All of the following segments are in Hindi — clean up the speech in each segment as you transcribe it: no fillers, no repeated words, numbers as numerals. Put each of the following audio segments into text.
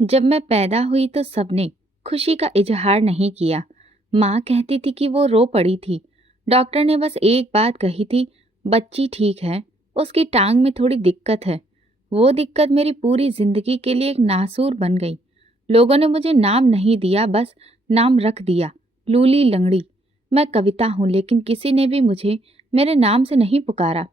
जब मैं पैदा हुई तो सबने खुशी का इजहार नहीं किया। माँ कहती थी कि वो रो पड़ी थी। डॉक्टर ने बस एक बात कही थी, बच्ची ठीक है, उसकी टांग में थोड़ी दिक्कत है। वो दिक्कत मेरी पूरी जिंदगी के लिए एक नासूर बन गई। लोगों ने मुझे नाम नहीं दिया, बस नाम रख दिया, लूली लंगड़ी। मैं कविता हूँ, लेकिन किसी ने भी मुझे मेरे नाम से नहीं पुकारा।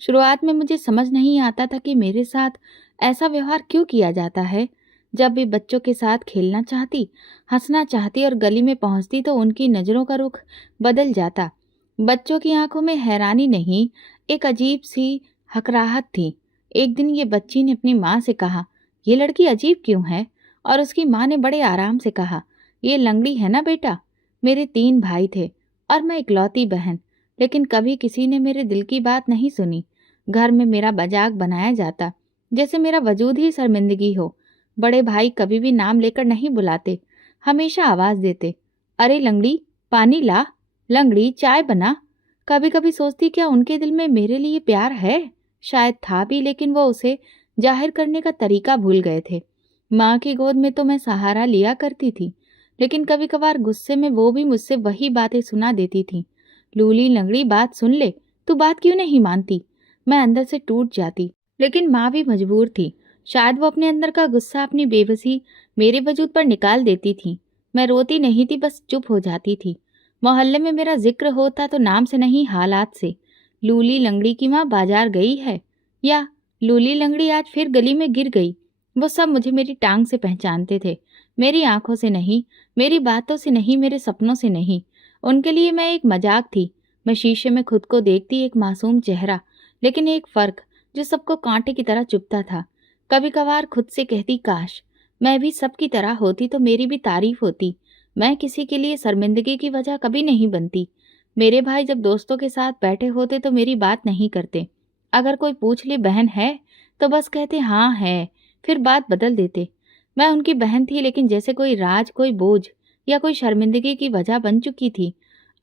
शुरुआत में मुझे समझ नहीं आता था कि मेरे साथ ऐसा व्यवहार क्यों किया जाता है। जब भी बच्चों के साथ खेलना चाहती, हंसना चाहती और गली में पहुंचती तो उनकी नज़रों का रुख बदल जाता। बच्चों की आंखों में हैरानी नहीं, एक अजीब सी हकराहट थी। एक दिन ये बच्ची ने अपनी माँ से कहा, ये लड़की अजीब क्यों है? और उसकी माँ ने बड़े आराम से कहा, ये लंगड़ी है ना बेटा। मेरे 3 भाई थे और मैं इकलौती बहन, लेकिन कभी किसी ने मेरे दिल की बात नहीं सुनी। घर में मेरा मजाक बनाया जाता, जैसे मेरा वजूद ही शर्मिंदगी हो। बड़े भाई कभी भी नाम लेकर नहीं बुलाते, हमेशा आवाज देते, अरे लंगड़ी पानी ला, लंगड़ी चाय बना। कभी कभी सोचती, क्या उनके दिल में मेरे लिए प्यार है? शायद था भी, लेकिन वो उसे जाहिर करने का तरीका भूल गए थे। माँ की गोद में तो मैं सहारा लिया करती थी, लेकिन कभी कभार गुस्से में वो भी मुझसे वही बातें सुना देती थी। लूली लंगड़ी बात सुन ले, तू बात क्यों नहीं मानती? मैं अंदर से टूट जाती, लेकिन माँ भी मजबूर थी। शायद वो अपने अंदर का गुस्सा, अपनी बेबसी मेरे वजूद पर निकाल देती थी। मैं रोती नहीं थी, बस चुप हो जाती थी। मोहल्ले में मेरा जिक्र होता तो नाम से नहीं, हालात से। लूली लंगड़ी की माँ बाजार गई है, या लूली लंगड़ी आज फिर गली में गिर गई। वो सब मुझे मेरी टांग से पहचानते थे, मेरी आंखों से नहीं, मेरी बातों से नहीं, मेरे सपनों से नहीं। उनके लिए मैं एक मजाक थी। मैं शीशे में खुद को देखती, एक मासूम चेहरा, लेकिन एक फर्क जो सबको कांटे की तरह चुभता था। कभी कभार खुद से कहती, काश मैं भी सबकी तरह होती तो मेरी भी तारीफ होती। मैं किसी के लिए शर्मिंदगी की वजह कभी नहीं बनती। मेरे भाई जब दोस्तों के साथ बैठे होते तो मेरी बात नहीं करते। अगर कोई पूछ ले बहन है, तो बस कहते हाँ है, फिर बात बदल देते। मैं उनकी बहन थी, लेकिन जैसे कोई राज, कोई बोझ या कोई शर्मिंदगी की वजह बन चुकी थी।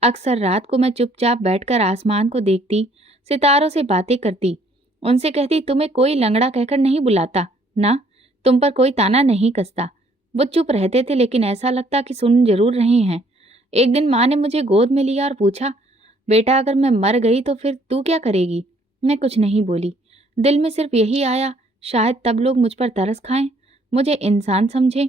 अक्सर रात को मैं चुपचाप बैठकर आसमान को देखती, सितारों से बातें करती, उनसे कहती, तुम्हें कोई लंगड़ा कहकर नहीं बुलाता ना, तुम पर कोई ताना नहीं कसता। वो चुप रहते थे, लेकिन ऐसा लगता कि सुन जरूर रहे हैं। एक दिन माँ ने मुझे गोद में लिया और पूछा, बेटा अगर मैं मर गई तो फिर तू क्या करेगी? मैं कुछ नहीं बोली। दिल में सिर्फ यही आया, शायद तब लोग मुझ पर तरस खाएं, मुझे इंसान समझें।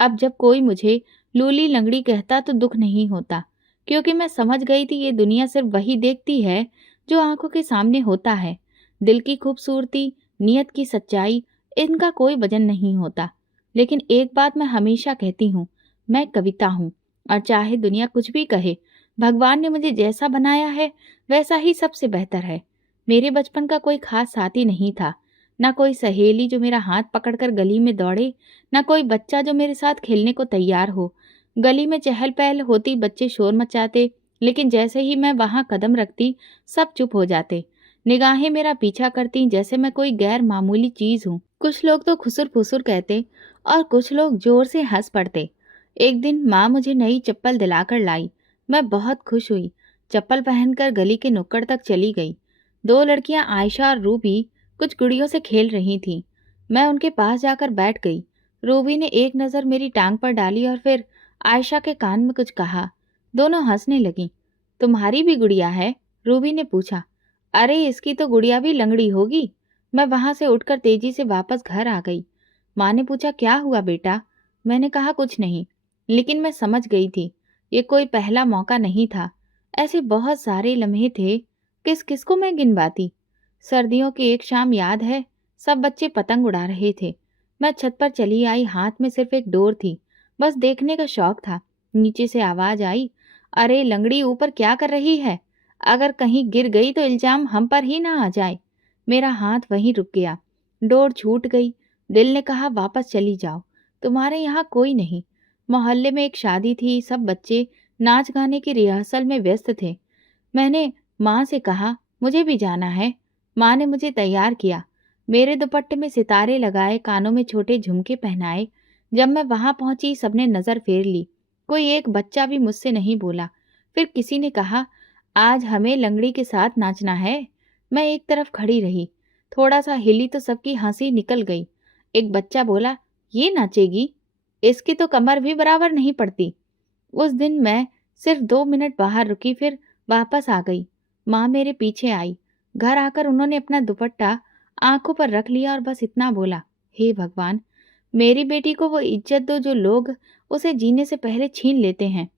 अब जब कोई मुझे लूली लंगड़ी कहता तो दुख नहीं होता, क्योंकि मैं समझ गई थी ये दुनिया सिर्फ वही देखती है जो आंखों के सामने होता है। दिल की खूबसूरती, नियत की सच्चाई, इनका कोई वजन नहीं होता। लेकिन एक बात मैं हमेशा कहती हूँ, मैं कविता हूँ, और चाहे दुनिया कुछ भी कहे, भगवान ने मुझे जैसा बनाया है वैसा ही सबसे बेहतर है। मेरे बचपन का कोई खास साथी नहीं था, ना कोई सहेली जो मेरा हाथ पकड़कर गली में दौड़े, ना कोई बच्चा जो मेरे साथ खेलने को तैयार हो। गली में चहल पहल होती, बच्चे शोर मचाते, लेकिन जैसे ही मैं वहां कदम रखती, सब चुप हो जाते। निगाहें मेरा पीछा करती, जैसे मैं कोई गैर मामूली चीज हूँ। कुछ लोग तो खुसुर फुसुर कहते और कुछ लोग जोर से हंस पड़ते। एक दिन माँ मुझे नई चप्पल दिलाकर लाई। मैं बहुत खुश हुई। चप्पल पहनकर गली के नुक्कड़ तक चली गई। 2 लड़कियां, आयशा और रूबी, कुछ गुड़ियों से खेल रही थीं। मैं उनके पास जाकर बैठ गई। रूबी ने एक नज़र मेरी टांग पर डाली और फिर आयशा के कान में कुछ कहा। दोनों हंसने लगीं। तुम्हारी भी गुड़िया है? रूबी ने पूछा। अरे इसकी तो गुड़िया भी लंगड़ी होगी। मैं वहां से उठकर तेजी से वापस घर आ गई। माँ ने पूछा, क्या हुआ बेटा? मैंने कहा, कुछ नहीं। लेकिन मैं समझ गई थी, ये कोई पहला मौका नहीं था। ऐसे बहुत सारे लम्हे थे, किस किस को मैं गिनवाती। सर्दियों की एक शाम याद है, सब बच्चे पतंग उड़ा रहे थे। मैं छत पर चली आई, हाथ में सिर्फ एक डोर थी, बस देखने का शौक था। नीचे से आवाज आई, अरे लंगड़ी ऊपर क्या कर रही है? अगर कहीं गिर गई तो इल्जाम हम पर ही ना आ जाए। मेरा हाथ वहीं रुक गया। डोर छूट गई। दिल ने कहा, वापस चली जाओ, तुम्हारे यहाँ कोई नहीं। मोहल्ले में एक शादी थी, सब बच्चे नाच गाने की रिहर्सल में व्यस्त थे। मैंने माँ से कहा, मुझे भी जाना है। माँ ने मुझे तैयार किया, मेरे दुपट्टे में सितारे लगाए, कानों में छोटे झुमके पहनाए। जब मैं वहां पहुंची, सबने नजर फेर ली। कोई एक बच्चा भी मुझसे नहीं बोला। फिर किसी ने कहा, आज हमें लंगड़ी के साथ नाचना है। मैं एक तरफ खड़ी रही, थोड़ा सा हिली तो सबकी हंसी निकल गई। एक बच्चा बोला, ये नाचेगी, इसकी तो कमर भी बराबर नहीं पड़ती। उस दिन मैं सिर्फ 2 मिनट बाहर रुकी, फिर वापस आ गई। माँ मेरे पीछे आई। घर आकर उन्होंने अपना दुपट्टा आंखों पर रख लिया और बस इतना बोला, हे भगवान, मेरी बेटी को वो इज्जत दो जो लोग उसे जीने से पहले छीन लेते हैं।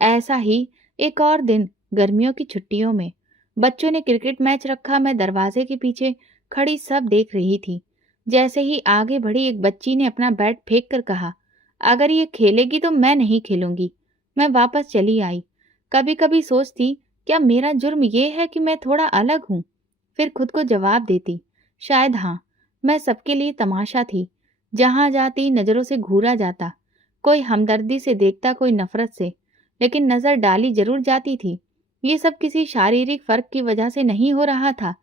ऐसा ही एक और दिन गर्मियों की छुट्टियों में बच्चों ने क्रिकेट मैच रखा। मैं दरवाजे के पीछे खड़ी सब देख रही थी। जैसे ही आगे बढ़ी, एक बच्ची ने अपना बैट फेंक कर कहा, अगर ये खेलेगी तो मैं नहीं खेलूंगी। मैं वापस चली आई। कभी कभी सोचती, क्या मेरा जुर्म ये है कि मैं थोड़ा अलग हूँ? फिर खुद को जवाब देती, शायद हाँ, मैं सबके लिए तमाशा थी। जहां जाती नजरों से घूरा जाता, कोई हमदर्दी से देखता, कोई नफरत से, लेकिन नजर डाली जरूर जाती थी। ये सब किसी शारीरिक फर्क की वजह से नहीं हो रहा था,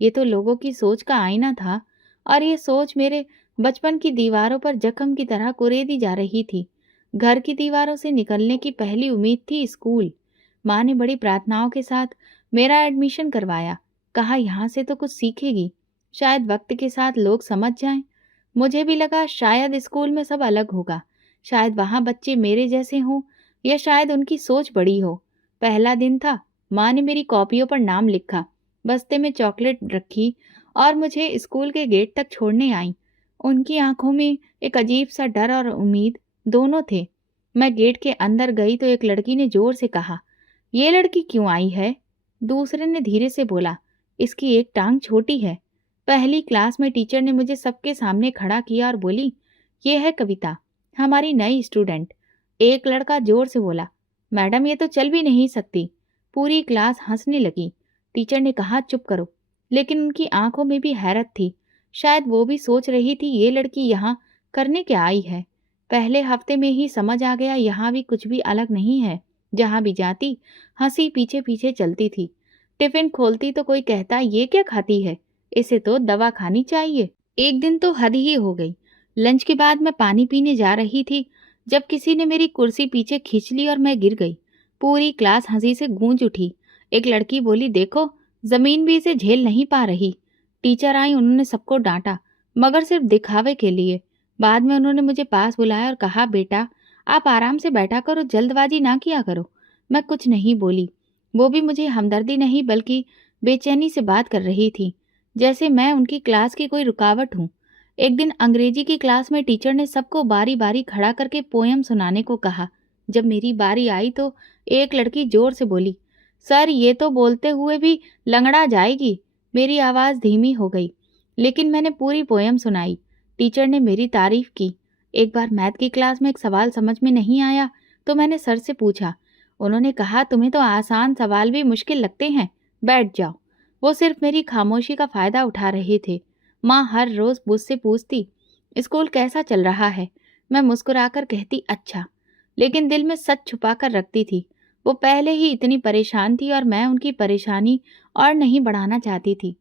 ये तो लोगों की सोच का आईना था। और ये सोच मेरे बचपन की दीवारों पर जख्म की तरह कुरेदी जा रही थी। घर की दीवारों से निकलने की पहली उम्मीद थी स्कूल। माँ ने बड़ी प्रार्थनाओं के साथ मेरा एडमिशन करवाया। कहा यहाँ से तो कुछ सीखेगी, शायद वक्त के साथ लोग समझ जाएं। मुझे भी लगा शायद स्कूल में सब अलग होगा, शायद वहाँ बच्चे मेरे जैसे हों, या शायद उनकी सोच बड़ी हो। पहला दिन था। माँ ने मेरी कॉपियों पर नाम लिखा, बस्ते में चॉकलेट रखी और मुझे स्कूल के गेट तक छोड़ने आई। उनकी आंखों में एक अजीब सा डर और उम्मीद दोनों थे। मैं गेट के अंदर गई तो एक लड़की ने जोर से कहा, ये लड़की क्यों आई है? दूसरे ने धीरे से बोला, इसकी एक टांग छोटी है। पहली क्लास में टीचर ने मुझे सबके सामने खड़ा किया और बोली, ये है कविता, हमारी नई स्टूडेंट। एक लड़का जोर से बोला, मैडम ये तो चल भी नहीं सकती। पूरी क्लास हंसने लगी। टीचर ने कहा, चुप करो, लेकिन उनकी आंखों में भी हैरत थी। शायद वो भी सोच रही थी, ये लड़की यहाँ करने क्या आई है। पहले हफ्ते में ही समझ आ गया, यहाँ भी कुछ भी अलग नहीं है। जहाँ भी जाती हंसी पीछे पीछे चलती थी। टिफिन खोलती तो कोई कहता, ये क्या खाती है, इसे तो दवा खानी चाहिए। एक दिन तो हद ही हो गई। लंच के बाद मैं पानी पीने जा रही थी, जब किसी ने मेरी कुर्सी पीछे खींच ली और मैं गिर गई। पूरी क्लास हंसी से गूंज उठी। एक लड़की बोली, देखो, जमीन भी इसे झेल नहीं पा रही। टीचर आई, उन्होंने सबको डांटा, मगर सिर्फ दिखावे के लिए। बाद में उन्होंने मुझे पास बुलाया और कहा, बेटा आप आराम से बैठा करो, जल्दबाजी ना किया करो। मैं कुछ नहीं बोली। वो भी मुझे हमदर्दी नहीं बल्कि बेचैनी से बात कर रही थी, जैसे मैं उनकी क्लास की कोई रुकावट हूँ। एक दिन अंग्रेजी की क्लास में टीचर ने सबको बारी बारी खड़ा करके पोयम सुनाने को कहा। जब मेरी बारी आई तो एक लड़की जोर से बोली, सर ये तो बोलते हुए भी लंगड़ा जाएगी। मेरी आवाज़ धीमी हो गई, लेकिन मैंने पूरी पोयम सुनाई। टीचर ने मेरी तारीफ की। एक बार मैथ की क्लास में एक सवाल समझ में नहीं आया तो मैंने सर से पूछा। उन्होंने कहा, तुम्हें तो आसान सवाल भी मुश्किल लगते हैं, बैठ जाओ। वो सिर्फ मेरी खामोशी का फायदा उठा रहे थे। माँ हर रोज मुझसे पूछती, स्कूल कैसा चल रहा है? मैं मुस्कुराकर कहती, अच्छा, लेकिन दिल में सच छुपा कर रखती थी। वो पहले ही इतनी परेशान थी और मैं उनकी परेशानी और नहीं बढ़ाना चाहती थी।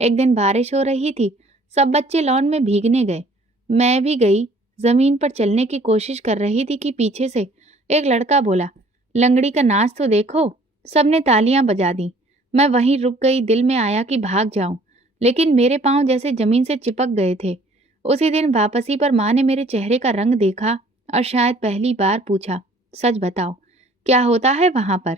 एक दिन बारिश हो रही थी, सब बच्चे लॉन में भीगने गए। मैं भी गई। जमीन पर चलने की कोशिश कर रही थी कि पीछे से एक लड़का बोला, लंगड़ी का नाच तो देखो। सबने तालियां बजा दी। मैं वहीं रुक गई। दिल में आया कि भाग जाऊं, लेकिन मेरे पांव जैसे जमीन से चिपक गए थे। उसी दिन वापसी पर माँ ने मेरे चेहरे का रंग देखा और शायद पहली बार पूछा, सच बताओ, क्या होता है वहां पर?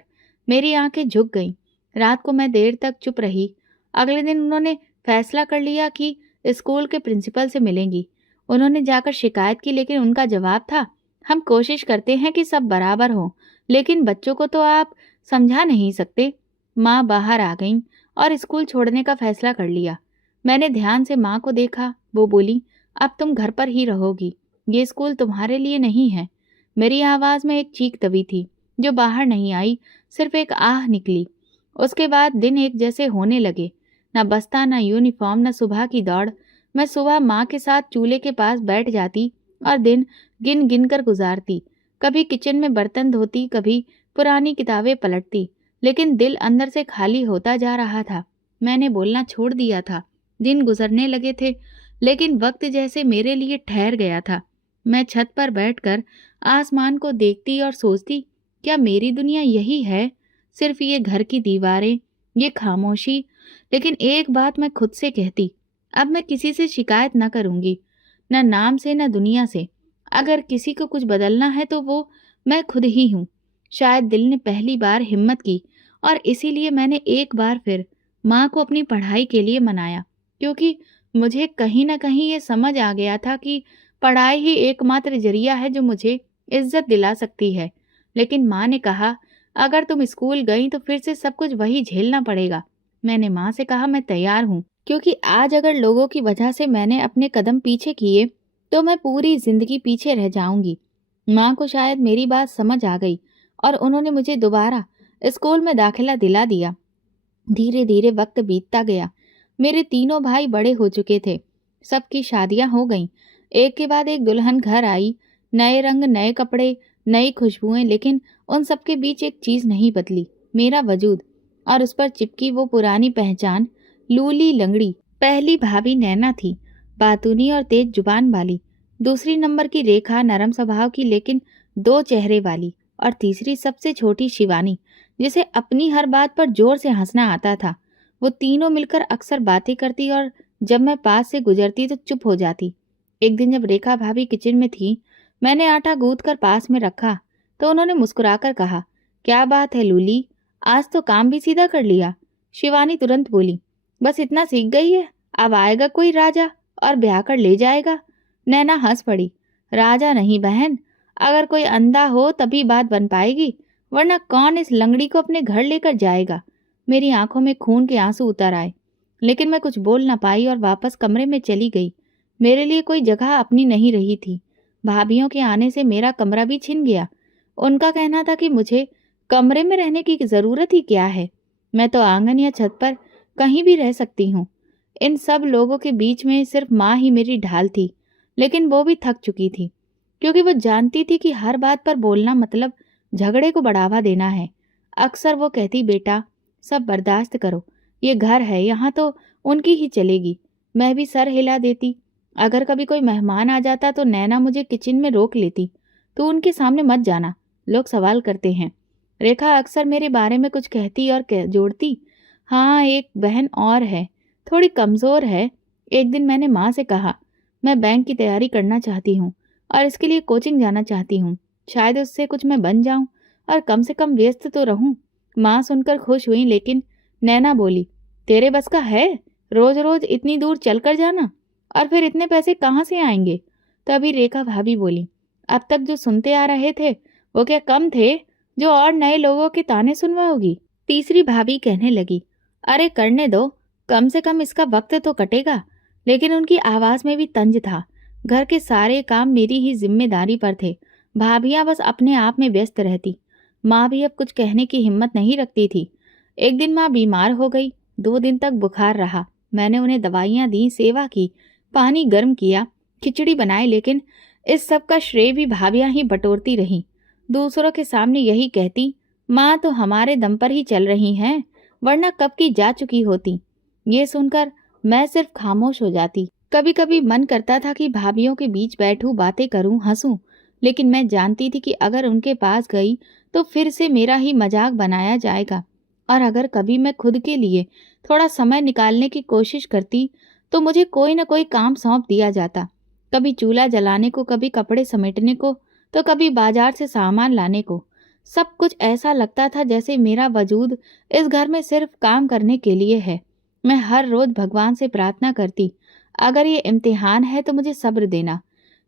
मेरी आंखें झुक गईं। रात को मैं देर तक चुप रही। अगले दिन उन्होंने फैसला कर लिया कि स्कूल के प्रिंसिपल से मिलेंगी। उन्होंने जाकर शिकायत की, लेकिन उनका जवाब था, हम कोशिश करते हैं कि सब बराबर हों, लेकिन बच्चों को तो आप समझा नहीं सकते। माँ बाहर आ गईं और स्कूल छोड़ने का फैसला कर लिया। मैंने ध्यान से माँ को देखा। वो बोली, अब तुम घर पर ही रहोगी, ये स्कूल तुम्हारे लिए नहीं है। मेरी आवाज़ में एक चीख दबी थी जो बाहर नहीं आई, सिर्फ एक आह निकली। उसके बाद दिन एक जैसे होने लगे। न बस्ता, न यूनिफॉर्म, न सुबह की दौड़। मैं सुबह माँ के साथ चूल्हे के पास बैठ जाती और दिन गिन गिन कर गुजारती। कभी किचन में बर्तन धोती, कभी पुरानी किताबें पलटती, लेकिन दिल अंदर से खाली होता जा रहा था। मैंने बोलना छोड़ दिया था। दिन गुजरने लगे थे, लेकिन वक्त जैसे मेरे लिए ठहर गया था। मैं छत पर बैठकर आसमान को देखती और सोचती, क्या मेरी दुनिया यही है? सिर्फ ये घर की दीवारें, ये खामोशी। लेकिन एक बात मैं खुद से कहती, अब मैं किसी से शिकायत न करूंगी, न नाम से न दुनिया से। अगर किसी को कुछ बदलना है तो वो मैं खुद ही हूँ। शायद दिल ने पहली बार हिम्मत की और इसीलिए मैंने एक बार फिर माँ को अपनी पढ़ाई के लिए मनाया, क्योंकि मुझे कहीं न कहीं ये समझ आ गया था कि पढ़ाई ही एकमात्र ज़रिया है जो मुझे इज़्ज़त दिला सकती है। लेकिन माँ ने कहा, "अगर तुम स्कूल गई तो फिर से सब कुछ वही झेलना पड़ेगा।" मैंने माँ से कहा, "मैं तैयार हूँ, क्योंकि आज अगर लोगों की वजह से मैंने अपने कदम पीछे किए, तो मैं पूरी ज़िंदगी पीछे रह जाऊँगी।" माँ को शायद मेरी बात समझ आ गई और उन्होंने मुझे दोबारा स्कूल में दाखिला दिला दिया। धीरे-धीरे वक्त बीतता गया। मेरे तीनों भाई बड़े हो चुके थे। सबकी शादियां हो गईं। एक के बाद एक दुल्हन घर आई। नए रंग, नए कपड़े, नई खुशबुएं, लेकिन उन सबके बीच एक चीज नहीं बदली, मेरा वजूद। और उस पर चिपकी वो पुरानी पहचान, लूली लंगड़ी। पहली भाभी नैना थी, बातूनी और तेज जुबान वाली। दूसरी नंबर की रेखा, नरम स्वभाव की लेकिन दो चेहरे वाली। और तीसरी सबसे छोटी शिवानी, जिसे अपनी हर बात पर जोर से हंसना आता था। वो तीनों मिलकर अक्सर बातें करती और जब मैं पास से गुजरती तो चुप हो जाती। एक दिन जब रेखा भाभी किचन में थी, मैंने आटा गूंथ कर पास में रखा तो उन्होंने मुस्कुराकर कहा, "क्या बात है लूली, आज तो काम भी सीधा कर लिया।" शिवानी तुरंत बोली, "बस इतना सीख गई है, अब आएगा कोई राजा और ब्याह कर ले जाएगा।" नैना हंस पड़ी, "राजा नहीं बहन, अगर कोई अंधा हो तभी बात बन पाएगी, वरना कौन इस लंगड़ी को अपने घर लेकर जाएगा?" मेरी आंखों में खून के आंसू उतर आए, लेकिन मैं कुछ बोल ना पाई और वापस कमरे में चली गई। मेरे लिए कोई जगह अपनी नहीं रही थी। भाभीियों के आने से मेरा कमरा भी छिन गया। उनका कहना था कि मुझे कमरे में रहने की जरूरत ही क्या है, मैं तो आंगन या छत पर कहीं भी रह सकती हूँ। इन सब लोगों के बीच में सिर्फ माँ ही मेरी ढाल थी, लेकिन वो भी थक चुकी थी, क्योंकि वो जानती थी कि हर बात पर बोलना मतलब झगड़े को बढ़ावा देना है। अक्सर वो कहती, "बेटा, सब बर्दाश्त करो, ये घर है, यहाँ तो उनकी ही चलेगी।" मैं भी सर हिला देती। अगर कभी कोई मेहमान आ जाता तो नैना मुझे किचन में रोक लेती, "तो उनके सामने मत जाना, लोग सवाल करते हैं।" रेखा अक्सर मेरे बारे में कुछ कहती और जोड़ती, "हाँ, एक बहन और है, थोड़ी कमज़ोर है।" एक दिन मैंने माँ से कहा, "मैं बैंक की तैयारी करना चाहती हूँ और इसके लिए कोचिंग जाना चाहती हूँ। शायद उससे कुछ मैं बन जाऊं और कम से कम व्यस्त तो रहूं।" माँ सुनकर खुश हुई, लेकिन नैना बोली, "तेरे बस का है रोज रोज इतनी दूर चलकर जाना? और फिर इतने पैसे कहाँ से आएंगे?" तभी रेखा भाभी बोली, "अब तक जो सुनते आ रहे थे वो क्या कम थे जो और नए लोगों के ताने सुनवाओगी?" तीसरी भाभी कहने लगी, "अरे करने दो, कम से कम इसका वक्त तो कटेगा।" लेकिन उनकी आवाज में भी तंज था। घर के सारे काम मेरी ही जिम्मेदारी पर थे। भाभियां बस अपने आप में व्यस्त रहती। माँ भी अब कुछ कहने की हिम्मत नहीं रखती थी। एक दिन माँ बीमार हो गई। 2 दिन तक बुखार रहा। मैंने उन्हें दवाइयाँ दी, सेवा की, पानी गर्म किया, खिचड़ी बनाई, लेकिन इस सब का श्रेय भी भाभियां ही बटोरती रहीं। दूसरों के सामने यही कहती, "माँ तो हमारे दम पर ही चल रही हैं, वरना कब की जा चुकी होती।" ये सुनकर मैं सिर्फ खामोश हो जाती। कभी कभी मन करता था कि भाभियों के बीच बैठूं, बातें करूं, हंसूं, लेकिन मैं जानती थी कि अगर उनके पास गई तो फिर से मेरा ही मजाक बनाया जाएगा। और अगर कभी मैं खुद के लिए थोड़ा समय निकालने की कोशिश करती तो मुझे कोई न कोई काम सौंप दिया जाता। कभी चूल्हा जलाने को, कभी कपड़े समेटने को, तो कभी बाजार से सामान लाने को। सब कुछ ऐसा लगता था जैसे मेरा वजूद इस घर में सिर्फ काम करने के लिए है। मैं हर रोज भगवान से प्रार्थना करती, "अगर ये इम्तिहान है तो मुझे सब्र देना।"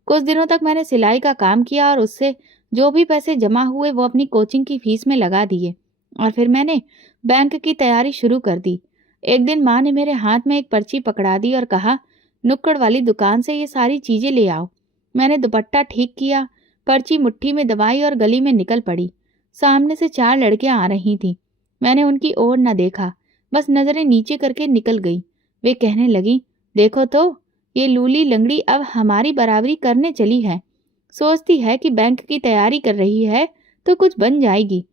कुछ दिनों तक मैंने सिलाई का काम किया और उससे जो भी पैसे जमा हुए वो अपनी कोचिंग की फीस में लगा दिए। और फिर मैंने बैंक की तैयारी शुरू कर दी। एक दिन माँ ने मेरे हाथ में एक पर्ची पकड़ा दी और कहा, "नुक्कड़ वाली दुकान से ये सारी चीजें ले आओ।" मैंने दुपट्टा ठीक किया, पर्ची मुट्ठी में दबाई और गली में निकल पड़ी। सामने से 4 लड़कियां आ रही थीं। मैंने उनकी ओर न देखा, बस नजरें नीचे करके निकल गई। वे कहने लगी, "देखो तो, ये लूली लंगड़ी अब हमारी बराबरी करने चली है। सोचती है कि बैंक की तैयारी कर रही है तो कुछ बन जाएगी।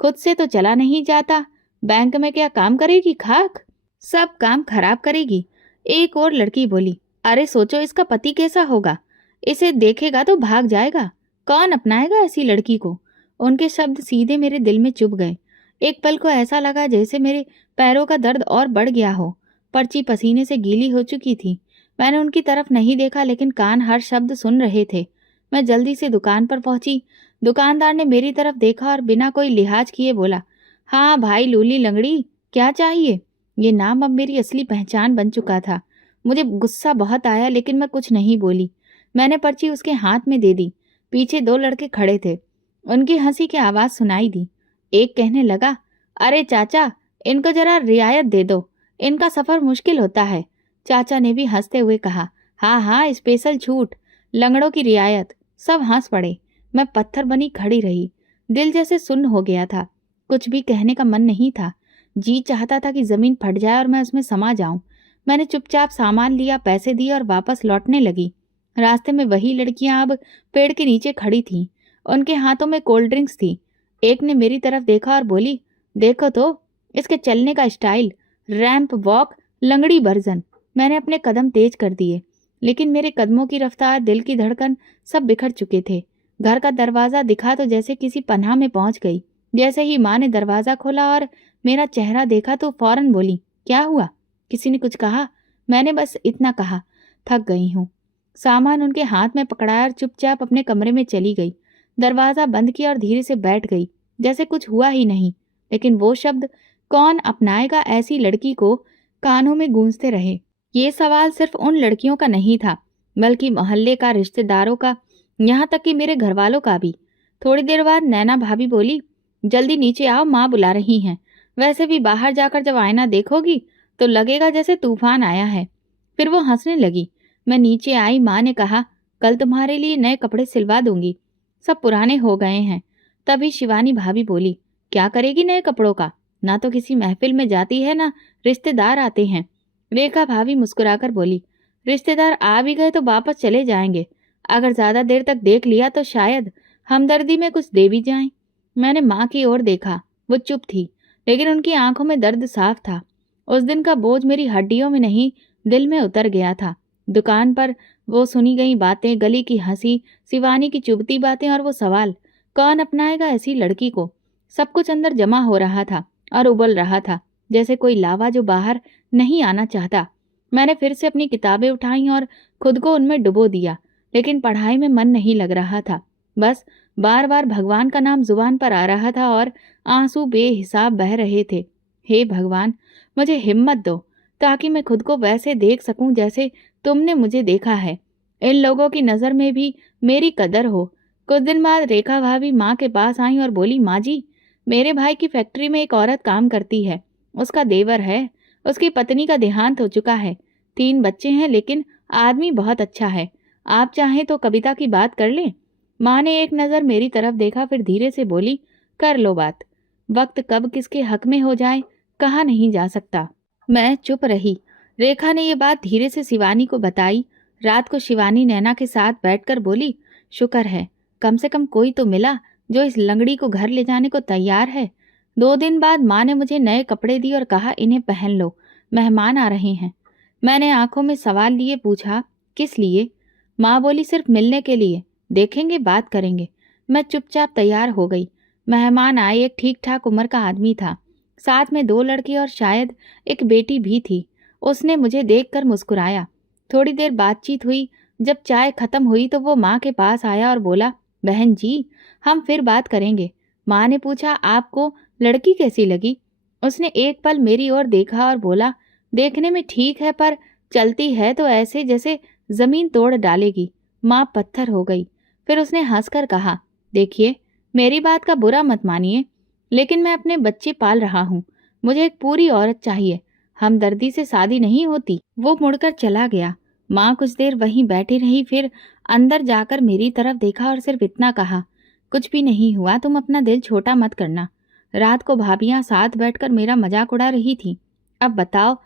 खुद से तो चला नहीं जाता, बैंक में क्या काम करेगी, खाक, सब काम खराब करेगी।" एक और लड़की बोली, "अरे सोचो इसका पति कैसा होगा, इसे देखेगा तो भाग जाएगा। कौन अपनाएगा ऐसी लड़की को?" उनके शब्द सीधे मेरे दिल में चुभ गए। एक पल को ऐसा लगा जैसे मेरे पैरों का दर्द और बढ़ गया हो। पर्ची पसीने से गीली हो चुकी थी। मैंने उनकी तरफ नहीं देखा, लेकिन कान हर शब्द सुन रहे थे। मैं जल्दी से दुकान पर पहुंची। दुकानदार ने मेरी तरफ देखा और बिना कोई लिहाज किए बोला, हाँ भाई लूली लंगड़ी, क्या चाहिए? ये नाम अब मेरी असली पहचान बन चुका था। मुझे गुस्सा बहुत आया, लेकिन मैं कुछ नहीं बोली। मैंने पर्ची उसके हाथ में दे दी। पीछे 2 लड़के खड़े थे। उनकी हंसी की आवाज सुनाई दी। एक कहने लगा, अरे चाचा, इनको जरा रियायत दे दो, इनका सफर मुश्किल होता है। चाचा ने भी हंसते हुए कहा, हाँ हाँ, स्पेशल छूट, लंगड़ों की रियायत। सब हंस पड़े। मैं पत्थर बनी खड़ी रही। दिल जैसे सुन्न हो गया था। कुछ भी कहने का मन नहीं था। जी चाहता था कि जमीन फट जाए और मैं उसमें समा जाऊं। मैंने चुपचाप सामान लिया, पैसे दिए और वापस लौटने लगी। रास्ते में वही लड़कियां अब पेड़ के नीचे खड़ी थीं। उनके हाथों में कोल्ड ड्रिंक्स थी। एक ने मेरी तरफ देखा और बोली, देखो तो इसके चलने का स्टाइल, रैंप वॉक, लंगड़ी वर्जन। मैंने अपने कदम तेज कर दिए, लेकिन मेरे कदमों की रफ्तार, दिल की धड़कन सब बिखर चुके थे। घर का दरवाजा दिखा तो जैसे किसी पनाह में पहुंच गई। जैसे ही माँ ने दरवाजा खोला और मेरा चेहरा देखा तो फौरन बोली, क्या हुआ? किसी ने कुछ कहा? मैंने बस इतना कहा, थक गई हूँ। सामान उनके हाथ में पकड़ाया और चुपचाप अपने कमरे में चली गई। दरवाजा बंद किया और धीरे से बैठ गई, जैसे कुछ हुआ ही नहीं। लेकिन वो शब्द, कौन अपनाएगा ऐसी लड़की को, कानों में गूंजते रहे। ये सवाल सिर्फ उन लड़कियों का नहीं था, बल्कि मोहल्ले का, रिश्तेदारों का, यहाँ तक कि मेरे घर वालों का भी। थोड़ी देर बाद नैना भाभी बोली, जल्दी नीचे आओ, माँ बुला रही हैं। वैसे भी बाहर जाकर जब आईना देखोगी तो लगेगा जैसे तूफान आया है। फिर वो हंसने लगी। मैं नीचे आई। माँ ने कहा, कल तुम्हारे लिए नए कपड़े सिलवा दूंगी, सब पुराने हो गए हैं। तभी शिवानी भाभी बोली, क्या करेगी नए कपड़ों का? ना तो किसी महफिल में जाती है, ना रिश्तेदार आते हैं। रेखा भाभी मुस्कुराकर बोली, रिश्तेदार आ भी गए तो वापस चले जाएंगे। अगर ज्यादा देर तक देख लिया तो शायद हमदर्दी में कुछ दे भी जाएं। मैंने माँ की ओर देखा। वो चुप थी, लेकिन उनकी आंखों में दर्द साफ था। उस दिन का बोझ मेरी हड्डियों में नहीं, दिल में उतर गया था। दुकान पर वो सुनी गई बातें, गली की हंसी, शिवानी की चुभती बातें और वो सवाल, कौन अपनाएगा ऐसी लड़की को, सब कुछ अंदर जमा हो रहा था और उबल रहा था, जैसे कोई लावा जो बाहर नहीं आना चाहता। मैंने फिर से अपनी किताबें उठाई और खुद को उनमें डुबो दिया, लेकिन पढ़ाई में मन नहीं लग रहा था। बस बार बार भगवान का नाम जुबान पर आ रहा था और आंसू बेहिसाब बह रहे थे। हे भगवान, मुझे हिम्मत दो, ताकि मैं खुद को वैसे देख सकूं जैसे तुमने मुझे देखा है। इन लोगों की नज़र में भी मेरी कदर हो। कुछ दिन बाद रेखा भाभी माँ के पास आई और बोली, माँ जी, मेरे भाई की फैक्ट्री में एक औरत काम करती है। उसका देवर है। उसकी पत्नी का देहांत हो चुका है। 3 बच्चे हैं, लेकिन आदमी बहुत अच्छा है। आप चाहें तो कविता की बात कर लें। माँ ने एक नज़र मेरी तरफ देखा, फिर धीरे से बोली, कर लो बात। वक्त कब किसके हक में हो जाए कहा नहीं जा सकता। मैं चुप रही। रेखा ने ये बात धीरे से शिवानी को बताई। रात को शिवानी नैना के साथ बैठकर बोली, शुक्र है, कम से कम कोई तो मिला जो इस लंगड़ी को घर ले जाने को तैयार है। 2 दिन बाद माँ ने मुझे नए कपड़े दिए और कहा, इन्हें पहन लो, मेहमान आ रहे हैं। मैंने आंखों में सवाल लिए पूछा, किस लिए? माँ बोली, सिर्फ मिलने के लिए, देखेंगे, बात करेंगे। मैं चुपचाप तैयार हो गई। मेहमान आए। एक ठीक ठाक उम्र का आदमी था, साथ में 2 लड़के और शायद एक बेटी भी थी। उसने मुझे देखकर मुस्कुराया। थोड़ी देर बातचीत हुई। जब चाय खत्म हुई तो वो माँ के पास आया और बोला, बहन जी, हम फिर बात करेंगे। माँ ने पूछा, आपको लड़की कैसी लगी? उसने एक पल मेरी ओर देखा और बोला, देखने में ठीक है, पर चलती है तो ऐसे जैसे जमीन तोड़ डालेगी। माँ पत्थर हो गई। फिर उसने हंसकर कहा, देखिए, मेरी बात का बुरा मत मानिए, लेकिन मैं अपने बच्चे पाल रहा हूँ। मुझे एक पूरी औरत चाहिए। हमदर्दी से शादी नहीं होती। वो मुड़कर चला गया। माँ कुछ देर वहीं बैठी रही, फिर अंदर जाकर मेरी तरफ देखा और सिर्फ इतना कहा, कुछ भी नहीं हुआ, तुम अपना दिल छोटा मत करना। रात को भाभियां साथ बैठकर मेरा मजाक उड़ा रही थी। अब बताओ,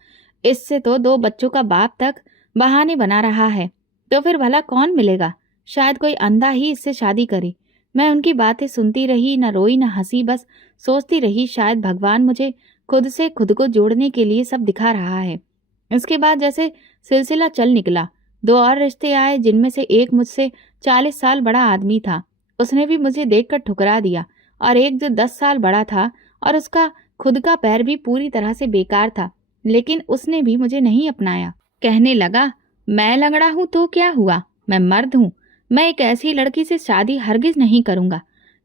इससे तो 2 बच्चों का बाप तक बहाने बना रहा है, तो फिर भला कौन मिलेगा? शायद कोई अंधा ही इससे शादी करे। मैं उनकी बातें सुनती रही, न रोई न हंसी, बस सोचती रही, शायद भगवान मुझे खुद से खुद को जोड़ने के लिए सब दिखा रहा है। इसके बाद जैसे सिलसिला चल निकला। 2 और रिश्ते आए, जिनमें से एक मुझसे 40 साल बड़ा आदमी था। उसने भी मुझे देखकर ठुकरा दिया, और एक जो 10 साल बड़ा था और उसका खुद का पैर भी पूरी तरह से बेकार था, लेकिन उसने भी मुझे नहीं अपनाया। कहने लगा, मैं लंगड़ा हूं तो क्या हुआ, मैं मर्द हूं। मैं एक ऐसी लड़की से शादी हरगिज नहीं करूंगा।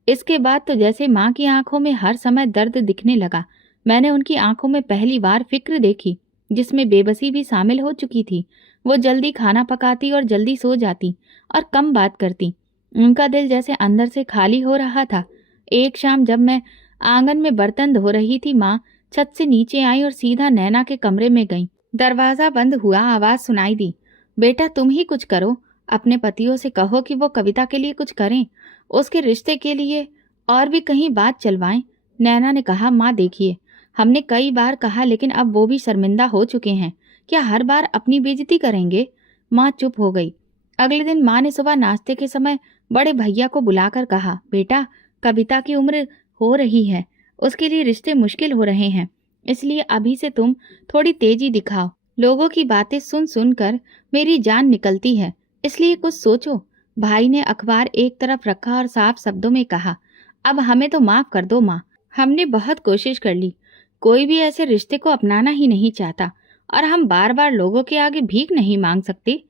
इसके बाद तो जैसे माँ की आंखों में हर समय दर्द दिखने लगा। मैंने उनकी आंखों में पहली बार फिक्र देखी, जिसमें बेबसी भी शामिल हो चुकी थी। वो जल्दी खाना पकाती और जल्दी सो जाती और कम बात करती। उनका दिल जैसे अंदर से खाली हो रहा था। एक शाम जब मैं आंगन में बर्तन धो रही थी, माँ छत से नीचे आई और सीधा नैना के कमरे में गई। दरवाजा बंद हुआ, आवाज सुनाई दी, बेटा तुम ही कुछ करो। अपने पतियों से कहो कि वो कविता के लिए कुछ करें, उसके रिश्ते के लिए, और भी कहीं बात चलवाएं। नैना ने कहा, माँ देखिए, हमने कई बार कहा लेकिन अब वो भी शर्मिंदा हो चुके हैं। क्या हर बार अपनी बेइज्जती करेंगे? माँ चुप हो गई। अगले दिन माँ ने सुबह नाश्ते के समय बड़े भैया को बुलाकर कहा, बेटा कविता की उम्र हो रही है, उसके लिए रिश्ते मुश्किल हो रहे हैं, इसलिए अभी से तुम थोड़ी तेजी दिखाओ। लोगों की बातें सुन सुनकर मेरी जान निकलती है, इसलिए कुछ सोचो। भाई ने अखबार एक तरफ रखा और साफ शब्दों में कहा, अब हमें तो माफ कर दो माँ, हमने बहुत कोशिश कर ली, कोई भी ऐसे रिश्ते को अपनाना ही नहीं चाहता और हम बार बार लोगों के आगे भीख नहीं मांग सकते।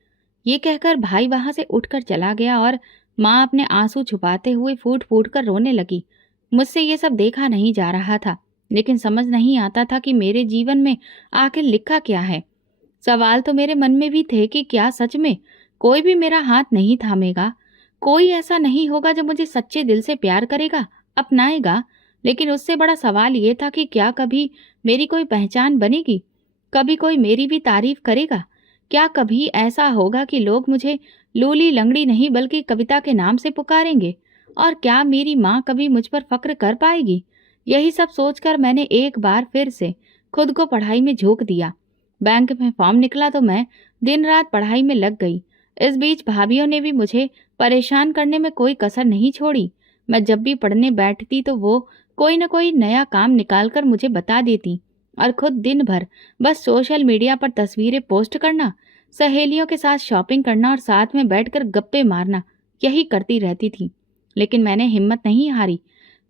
ये कहकर भाई वहां से उठकर चला गया और माँ अपने आंसू छुपाते हुए फूट फूट कर रोने लगी। मुझसे ये सब देखा नहीं जा रहा था, लेकिन समझ नहीं आता था कि मेरे जीवन में आखिर लिखा क्या है। सवाल तो मेरे मन में भी थे कि क्या सच में कोई भी मेरा हाथ नहीं थामेगा, कोई ऐसा नहीं होगा जो मुझे सच्चे दिल से प्यार करेगा, अपनाएगा। लेकिन उससे बड़ा सवाल ये था कि क्या कभी मेरी कोई पहचान बनेगी, कभी कोई मेरी भी तारीफ करेगा? क्या कभी ऐसा होगा कि लोग मुझे लूली लंगड़ी नहीं बल्कि कविता के नाम से पुकारेंगे? और क्या मेरी माँ कभी मुझ पर फक्र कर पाएगी? यही सब सोचकर मैंने एक बार फिर से खुद को पढ़ाई में झोंक दिया। बैंक में फॉर्म निकला तो मैं दिन रात पढ़ाई में लग गई। इस बीच भाभीियों ने भी मुझे परेशान करने में कोई कसर नहीं छोड़ी। मैं जब भी पढ़ने बैठती तो वो कोई न कोई नया काम निकालकर मुझे बता देती और खुद दिन भर बस सोशल मीडिया पर तस्वीरें पोस्ट करना, सहेलियों के साथ शॉपिंग करना और साथ में बैठकर गप्पे मारना, यही करती रहती थी। लेकिन मैंने हिम्मत नहीं हारी।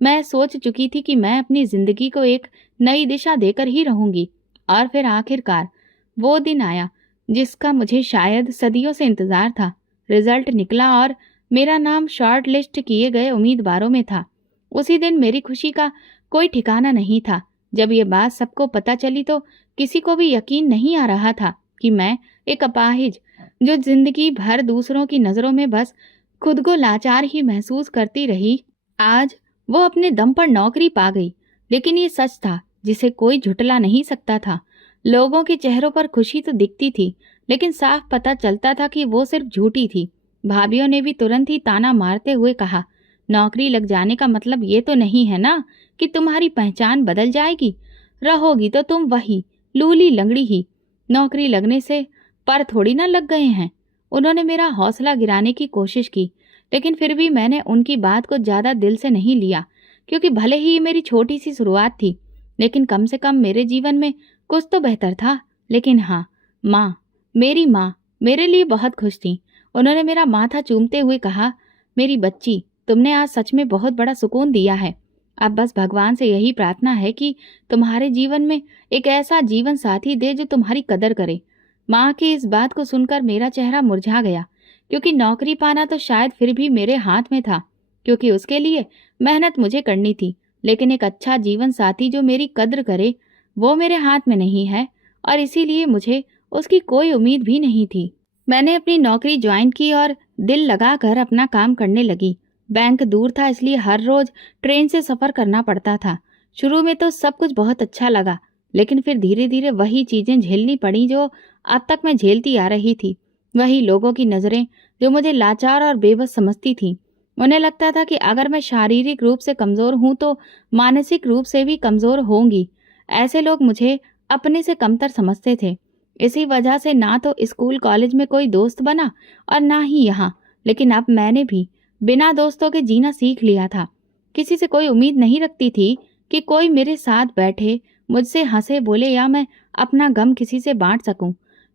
मैं सोच चुकी थी कि मैं अपनी जिंदगी को एक नई दिशा देकर ही रहूंगी। और फिर आखिरकार वो दिन आया जिसका मुझे शायद सदियों से इंतजार था। रिजल्ट निकला और मेरा नाम शॉर्ट लिस्ट किए गए उम्मीदवारों में था। उसी दिन मेरी खुशी का कोई ठिकाना नहीं था। जब ये बात सबको पता चली तो किसी को भी यकीन नहीं आ रहा था कि मैं एक अपाहिज, जो जिंदगी भर दूसरों की नजरों में बस खुद को लाचार ही महसूस करती रही, आज वो अपने दम पर नौकरी पा गई। लेकिन ये सच था जिसे कोई झुटला नहीं सकता था। लोगों के चेहरों पर खुशी तो दिखती थी, लेकिन साफ पता चलता था कि वो सिर्फ झूठी थी। भाभीियों ने भी तुरंत ही ताना मारते हुए कहा, नौकरी लग जाने का मतलब ये तो नहीं है ना कि तुम्हारी पहचान बदल जाएगी, रहोगी तो तुम वही लूली लंगड़ी ही। नौकरी लगने से पर थोड़ी ना लग गए हैं। उन्होंने मेरा हौसला गिराने की कोशिश की, लेकिन फिर भी मैंने उनकी बात को ज्यादा दिल से नहीं लिया, क्योंकि भले ही ये मेरी छोटी सी शुरुआत थी, लेकिन कम से कम मेरे जीवन में कुछ तो बेहतर था। लेकिन हाँ, माँ, मेरी माँ मेरे लिए बहुत खुश थी। उन्होंने मेरा माथा चूमते हुए कहा, मेरी बच्ची, तुमने आज सच में बहुत बड़ा सुकून दिया है। अब बस भगवान से यही प्रार्थना है कि तुम्हारे जीवन में एक ऐसा जीवन साथी दे जो तुम्हारी कदर करे। माँ की इस बात को सुनकर मेरा चेहरा मुरझा गया, क्योंकि नौकरी पाना तो शायद फिर भी मेरे हाथ में था, क्योंकि उसके लिए मेहनत मुझे करनी थी। लेकिन एक अच्छा जीवन साथी जो मेरी कद्र करे, वो मेरे हाथ में नहीं है, और इसीलिए मुझे उसकी कोई उम्मीद भी नहीं थी। मैंने अपनी नौकरी ज्वाइन की और दिल लगाकर अपना काम करने लगी। बैंक दूर था, इसलिए हर रोज ट्रेन से सफर करना पड़ता था। शुरू में तो सब कुछ बहुत अच्छा लगा, लेकिन फिर धीरे धीरे वही चीजें झेलनी पड़ी जो अब तक मैं झेलती आ रही थी। वही लोगों की नजरें जो मुझे लाचार और बेबस समझती थी। उन्हें लगता था कि अगर मैं शारीरिक रूप से कमजोर हूं तो मानसिक रूप से भी कमजोर होंगी। ऐसे लोग मुझे अपने से कमतर समझते थे। इसी वजह से ना तो स्कूल कॉलेज में कोई दोस्त बना और ना ही यहाँ। लेकिन अब मैंने भी बिना दोस्तों के जीना सीख लिया था। किसी से कोई उम्मीद नहीं रखती थी कि कोई मेरे साथ बैठे, मुझसे हंसे बोले या मैं अपना गम किसी से बांट सकूं।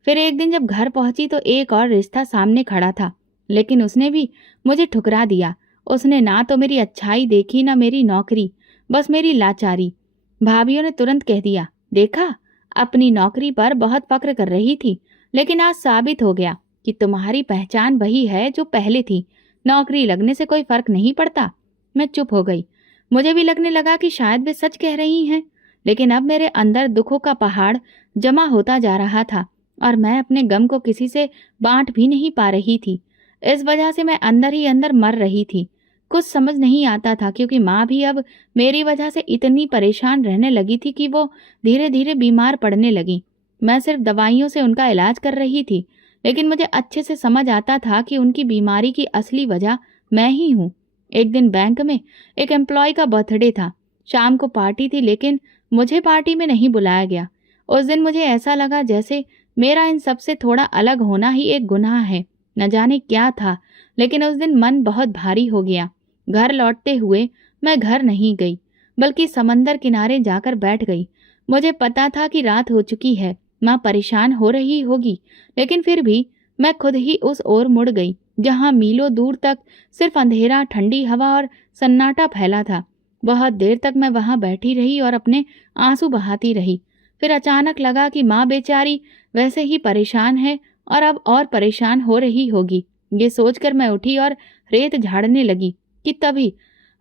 फिर एक दिन जब घर पहुंची तो एक और रिश्ता सामने खड़ा था, लेकिन उसने भी मुझे ठुकरा दिया। उसने ना तो मेरी अच्छाई देखी, ना मेरी नौकरी, बस मेरी लाचारी। भाभीियों ने तुरंत कह दिया, देखा, अपनी नौकरी पर बहुत फक्र कर रही थी, लेकिन आज साबित हो गया कि तुम्हारी पहचान वही है जो पहले थी। नौकरी लगने से कोई फर्क नहीं पड़ता। मैं चुप हो गई। मुझे भी लगने लगा कि शायद वे सच कह रही हैं, लेकिन अब मेरे अंदर दुखों का पहाड़ जमा होता जा रहा था और मैं अपने गम को किसी से बांट भी नहीं पा रही थी। इस वजह से मैं अंदर ही अंदर मर रही थी। कुछ समझ नहीं आता था, क्योंकि माँ भी अब मेरी वजह से इतनी परेशान रहने लगी थी कि वो धीरे धीरे बीमार पड़ने लगी। मैं सिर्फ दवाइयों से उनका इलाज कर रही थी, लेकिन मुझे अच्छे से समझ आता था कि उनकी बीमारी की असली वजह मैं ही हूँ। एक दिन बैंक में एक एम्प्लॉय का बर्थडे था। शाम को पार्टी थी, लेकिन मुझे पार्टी में नहीं बुलाया गया। उस दिन मुझे ऐसा लगा जैसे मेरा इन सबसे थोड़ा अलग होना ही एक गुनाह है। न जाने क्या था, लेकिन उस दिन मन बहुत भारी हो गया। घर लौटते हुए मैं घर नहीं गई, बल्कि समंदर किनारे जाकर बैठ गई। मुझे पता था कि रात हो चुकी है, माँ परेशान हो रही होगी, लेकिन फिर भी मैं खुद ही उस ओर मुड़ गई जहाँ मीलों दूर तक सिर्फ अंधेरा, ठंडी हवा और सन्नाटा फैला था। बहुत देर तक मैं वहां बैठी रही और अपने आंसू बहाती रही। फिर अचानक लगा कि माँ बेचारी वैसे ही परेशान है और अब और परेशान हो रही होगी। ये सोचकर मैं उठी और रेत झाड़ने लगी कि तभी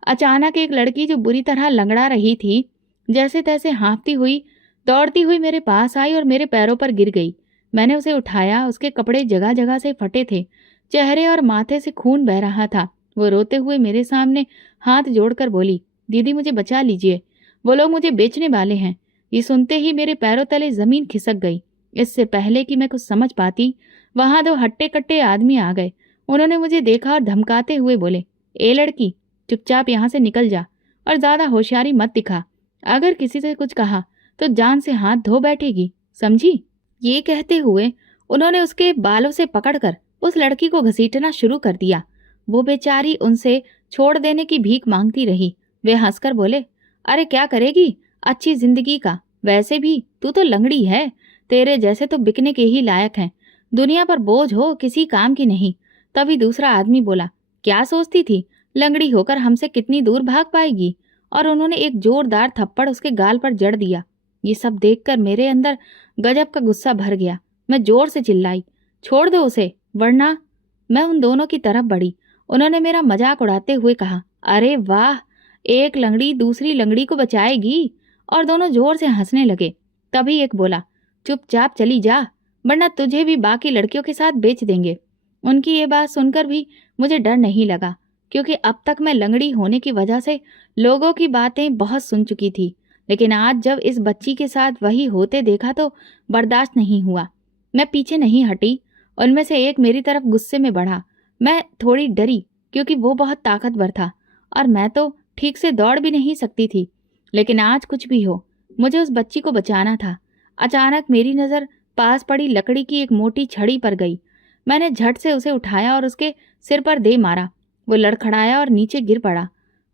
अचानक एक लड़की जो बुरी तरह लंगड़ा रही थी, जैसे तैसे हाँफती हुई दौड़ती हुई मेरे पास आई और मेरे पैरों पर गिर गई। मैंने उसे उठाया। उसके कपड़े जगह जगह से फटे थे, चेहरे और माथे से खून बह रहा था। वो रोते हुए मेरे सामने हाथ जोड़कर बोली, दीदी मुझे बचा लीजिए, वो लोग मुझे बेचने वाले हैं। ये सुनते ही मेरे पैरों तले जमीन खिसक गई। इससे पहले कि मैं कुछ समझ पाती, वहां दो हट्टे कट्टे आदमी आ गए। उन्होंने मुझे देखा और धमकाते हुए बोले, ए लड़की, चुपचाप यहाँ से निकल जा और ज्यादा होशियारी मत दिखा। अगर किसी से कुछ कहा तो जान से हाथ धो बैठेगी, समझी। ये कहते हुए उन्होंने उसके बालों से पकड़कर उस लड़की को घसीटना शुरू कर दिया। वो बेचारी उनसे छोड़ देने की भीख मांगती रही। वे हंसकर बोले, अरे क्या करेगी अच्छी जिंदगी का, वैसे भी तू तो लंगड़ी है, तेरे जैसे तो बिकने के ही लायक हैं, दुनिया पर बोझ हो, किसी काम की नहीं। तभी दूसरा आदमी बोला, क्या सोचती थी, लंगड़ी होकर हमसे कितनी दूर भाग पाएगी। और उन्होंने एक जोरदार थप्पड़ उसके गाल पर जड़ दिया। ये सब देखकर मेरे अंदर गजब का गुस्सा भर गया। मैं जोर से चिल्लाई, छोड़ दो उसे, वरना। मैं उन दोनों की तरफ बढ़ी। उन्होंने मेरा मजाक उड़ाते हुए कहा, अरे वाह, एक लंगड़ी दूसरी लंगड़ी को बचाएगी। और दोनों जोर से हंसने लगे। तभी एक बोला, चुपचाप चली जा, वरना तुझे भी बाकी लड़कियों के साथ बेच देंगे। उनकी ये बात सुनकर भी मुझे डर नहीं लगा, क्योंकि अब तक मैं लंगड़ी होने की वजह से लोगों की बातें बहुत सुन चुकी थी। लेकिन आज जब इस बच्ची के साथ वही होते देखा तो बर्दाश्त नहीं हुआ। मैं पीछे नहीं हटी। उनमें से एक मेरी तरफ गुस्से में बढ़ा। मैं थोड़ी डरी, क्योंकि वो बहुत ताकतवर था और मैं तो ठीक से दौड़ भी नहीं सकती थी। लेकिन आज कुछ भी हो, मुझे उस बच्ची को बचाना था। अचानक मेरी नज़र पास पड़ी लकड़ी की एक मोटी छड़ी पर गई। मैंने झट से उसे उठाया और उसके सिर पर दे मारा। वो लड़खड़ाया और नीचे गिर पड़ा।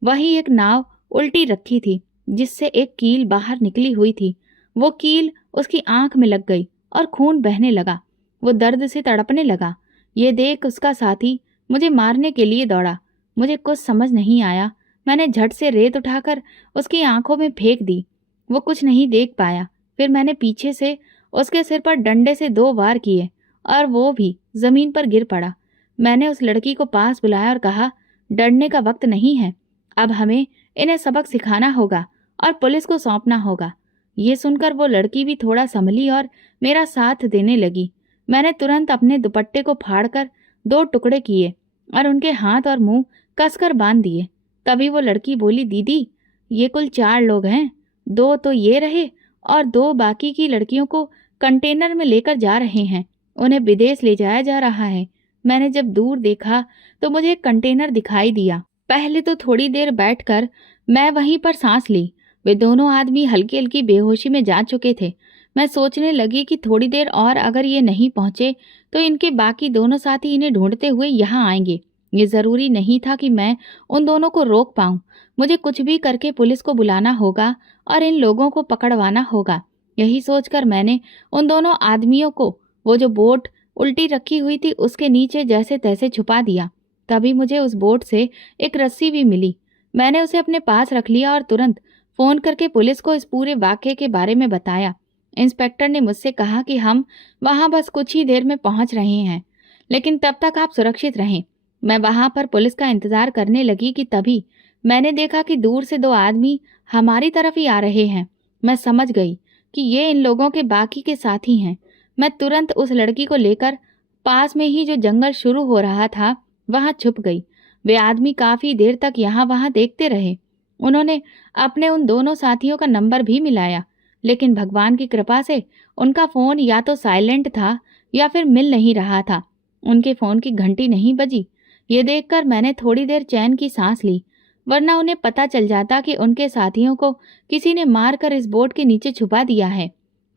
वहीं एक नाव उल्टी रखी थी, जिससे एक कील बाहर निकली हुई थी। वो कील उसकी आंख में लग गई और खून बहने लगा। वो दर्द से तड़पने लगा। ये देख उसका साथी मुझे मारने के लिए दौड़ा। मुझे कुछ समझ नहीं आया। मैंने झट से रेत उठाकर उसकी आंखों में फेंक दी। वो कुछ नहीं देख पाया। फिर मैंने पीछे से उसके सिर पर डंडे से 2 वार किए और वो भी जमीन पर गिर पड़ा। मैंने उस लड़की को पास बुलाया और कहा, डरने का वक्त नहीं है, अब हमें इन्हें सबक सिखाना होगा और पुलिस को सौंपना होगा। ये सुनकर वो लड़की भी थोड़ा संभली और मेरा साथ देने लगी। मैंने तुरंत अपने दुपट्टे को फाड़कर 2 टुकड़े किए और उनके हाथ और मुंह कसकर बांध दिए। तभी वो लड़की बोली, दीदी ये कुल 4 लोग हैं, 2 तो ये रहे और 2 बाकी की लड़कियों को कंटेनर में लेकर जा रहे हैं। उन्हें विदेश ले जाया जा रहा है। मैंने जब दूर देखा तो मुझे एक कंटेनर दिखाई दिया। पहले तो थोड़ी देर बैठकर मैं वहीं पर सांस ली। वे दोनों आदमी हल्की हल्की बेहोशी में जा चुके थे। मैं सोचने लगी कि थोड़ी देर और अगर ये नहीं पहुंचे तो इनके बाकी दोनों साथी इन्हें ढूंढते हुए यहाँ आएंगे। ये जरूरी नहीं था कि मैं उन दोनों को रोक पाऊं। मुझे कुछ भी करके पुलिस को बुलाना होगा और इन लोगों को पकड़वाना होगा। यही सोचकर मैंने उन दोनों आदमियों को वो जो बोट उल्टी रखी हुई थी उसके नीचे जैसे तैसे छुपा दिया। तभी मुझे उस बोट से एक रस्सी भी मिली। मैंने उसे अपने पास रख लिया और तुरंत फोन करके पुलिस को इस पूरे वाकये के बारे में बताया। इंस्पेक्टर ने मुझसे कहा कि हम वहां बस कुछ ही देर में पहुंच रहे हैं, लेकिन तब तक आप सुरक्षित रहें। मैं वहां पर पुलिस का इंतजार करने लगी कि तभी मैंने देखा कि दूर से दो आदमी हमारी तरफ ही आ रहे हैं। मैं समझ गई कि ये इन लोगों के बाकी के साथी हैं। मैं तुरंत उस लड़की को लेकर पास में ही जो जंगल शुरू हो रहा था वहां छुप गई। वे आदमी काफी देर तक यहाँ वहां देखते रहे। उन्होंने अपने उन दोनों साथियों का नंबर भी मिलाया, लेकिन भगवान की कृपा से उनका फोन या तो साइलेंट था या फिर मिल नहीं रहा था। उनके फोन की घंटी नहीं बजी। ये देखकर मैंने थोड़ी देर चैन की सांस ली, वरना उन्हें पता चल जाता कि उनके साथियों को किसी ने मारकर इस बोट के नीचे छुपा दिया है।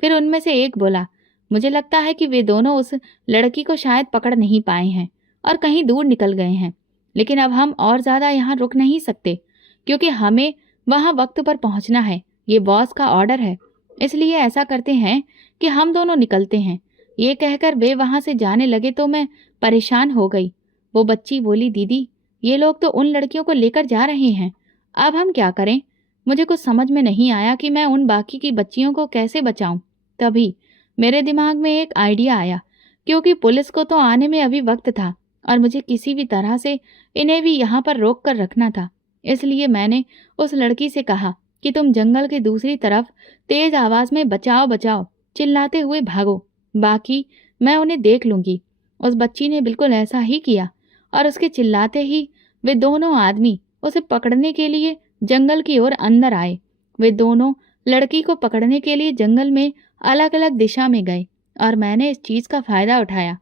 फिर उनमें से एक बोला, मुझे लगता है कि वे दोनों उस लड़की को शायद पकड़ नहीं पाए हैं और कहीं दूर निकल गए हैं। लेकिन अब हम और ज्यादा यहाँ रुक नहीं सकते, क्योंकि हमें वहां वक्त पर पहुंचना है। ये बॉस का ऑर्डर है। इसलिए ऐसा करते हैं कि हम दोनों निकलते हैं। ये कहकर वे वहां से जाने लगे तो मैं परेशान हो गई। वो बच्ची बोली, दीदी, ये लोग तो उन लड़कियों को लेकर जा रहे हैं, अब हम क्या करें? मुझे कुछ समझ में नहीं आया कि मैं उन बाकी की बच्चियों को कैसे बचाऊं। तभी मेरे दिमाग में एक आइडिया आया, क्योंकि पुलिस को तो आने में अभी वक्त था और मुझे किसी भी तरह से इन्हें भी यहाँ पर रोक कर रखना था। इसलिए मैंने उस लड़की से कहा कि तुम जंगल के दूसरी तरफ तेज आवाज में बचाओ बचाओ चिल्लाते हुए भागो, बाकी मैं उन्हें देख लूंगी। उस बच्ची ने बिल्कुल ऐसा ही किया और उसके चिल्लाते ही वे दोनों आदमी उसे पकड़ने के लिए जंगल की ओर अंदर आए। वे दोनों लड़की को पकड़ने के लिए जंगल में अलग अलग दिशा में गए और मैंने इस चीज का फायदा उठाया।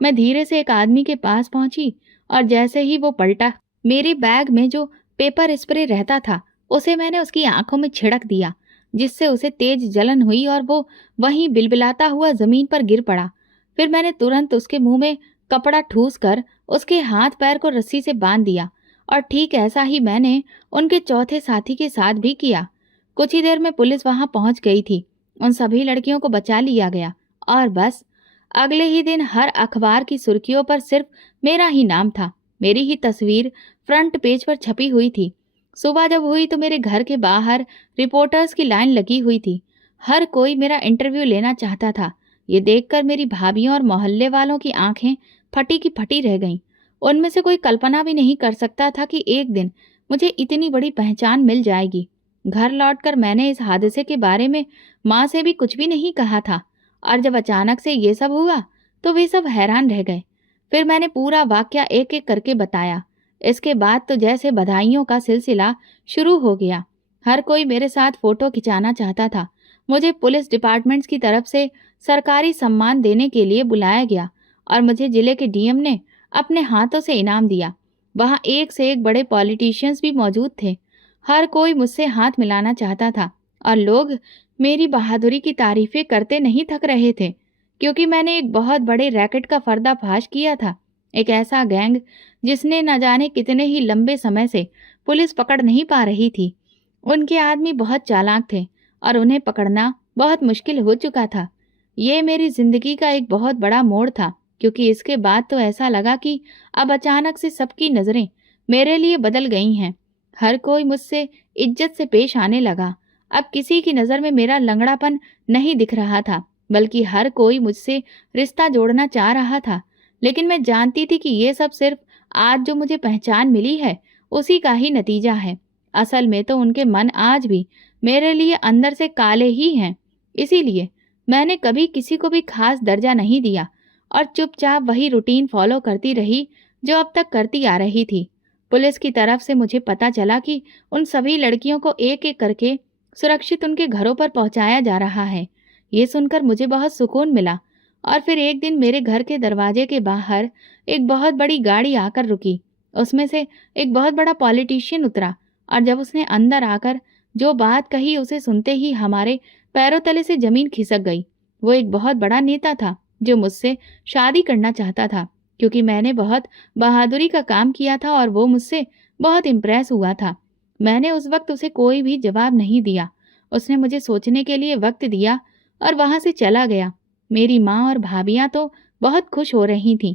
मैं धीरे से एक आदमी के पास पहुंची और जैसे ही वो पलटा, मेरे बैग में जो पेपर स्प्रे रहता था उसे मैंने उसकी आंखों में छिड़क दिया, जिससे उसे तेज जलन हुई और वो वहीं बिलबिलाता हुआ जमीन पर गिर पड़ा। फिर मैंने तुरंत उसके मुंह में कपड़ा ठूस कर उसके हाथ पैर को रस्सी से बांध दिया और ठीक ऐसा ही मैंने उनके चौथे साथी के साथ भी किया। कुछ ही देर में पुलिस वहां पहुंच गई थी। उन सभी लड़कियों को बचा लिया गया और बस अगले ही दिन हर अखबार की सुर्खियों पर सिर्फ मेरा ही नाम था। मेरी ही तस्वीर फ्रंट पेज पर छपी हुई थी। सुबह जब हुई तो मेरे घर के बाहर रिपोर्टर्स की लाइन लगी हुई थी। हर कोई मेरा इंटरव्यू लेना चाहता था। ये देखकर मेरी भाभीियों और मोहल्ले वालों की आंखें फटी की फटी रह गईं। उनमें से कोई कल्पना भी नहीं कर सकता था कि एक दिन मुझे इतनी बड़ी पहचान मिल जाएगी। घर लौटकर मैंने इस हादसे के बारे में माँ से भी कुछ भी नहीं कहा था और जब अचानक से ये सब हुआ तो वे सब हैरान रह गए। फिर मैंने पूरा वाकया एक एक करके बताया। इसके बाद तो जैसे बधाइयों का सिलसिला शुरू हो गया। हर कोई मेरे साथ फोटो खिंचाना चाहता था। मुझे पुलिस डिपार्टमेंट्स की तरफ से सरकारी सम्मान देने के लिए बुलाया गया और मुझे जिले के डीएम ने अपने हाथों से इनाम दिया। वहां एक से एक बड़े पॉलिटिशियंस भी मौजूद थे। हर कोई मुझसे हाथ मिलाना चाहता था और लोग मेरी बहादुरी की तारीफें करते नहीं थक रहे थे, क्योंकि मैंने एक बहुत बड़े रैकेट का पर्दाफाश किया था। एक ऐसा गैंग जिसने न जाने कितने ही लंबे समय से पुलिस पकड़ नहीं पा रही थी। उनके आदमी बहुत चालाक थे और उन्हें पकड़ना बहुत मुश्किल हो चुका था। ये मेरी जिंदगी का एक बहुत बड़ा मोड़ था, क्योंकि इसके बाद तो ऐसा लगा कि अब अचानक से सबकी नजरें मेरे लिए बदल गई हैं। हर कोई मुझसे इज्जत से पेश आने लगा। अब किसी की नजर में मेरा लंगड़ापन नहीं दिख रहा था, बल्कि हर कोई मुझसे रिश्ता जोड़ना चाह रहा था। लेकिन मैं जानती थी कि ये सब सिर्फ आज जो मुझे पहचान मिली है उसी का ही नतीजा है। असल में तो उनके मन आज भी मेरे लिए अंदर से काले ही हैं। इसीलिए मैंने कभी किसी को भी खास दर्जा नहीं दिया और चुपचाप वही रूटीन फॉलो करती रही जो अब तक करती आ रही थी। पुलिस की तरफ से मुझे पता चला कि उन सभी लड़कियों को एक एक करके सुरक्षित उनके घरों पर पहुंचाया जा रहा है। ये सुनकर मुझे बहुत सुकून मिला। और फिर एक दिन मेरे घर के दरवाजे के बाहर एक बहुत बड़ी गाड़ी आकर रुकी। उसमें से एक बहुत बड़ा पॉलिटिशियन उतरा और जब उसने अंदर आकर जो बात कही उसे सुनते ही हमारे पैरों तले से जमीन खिसक गई। वो एक बहुत बड़ा नेता था जो मुझसे शादी करना चाहता था, क्योंकि मैंने बहुत बहादुरी का काम किया था और वो मुझसे बहुत इम्प्रेस हुआ था। मैंने उस वक्त उसे कोई भी जवाब नहीं दिया। उसने मुझे सोचने के लिए वक्त दिया और वहां से चला गया। मेरी माँ और भाभियां तो बहुत खुश हो रही थीं।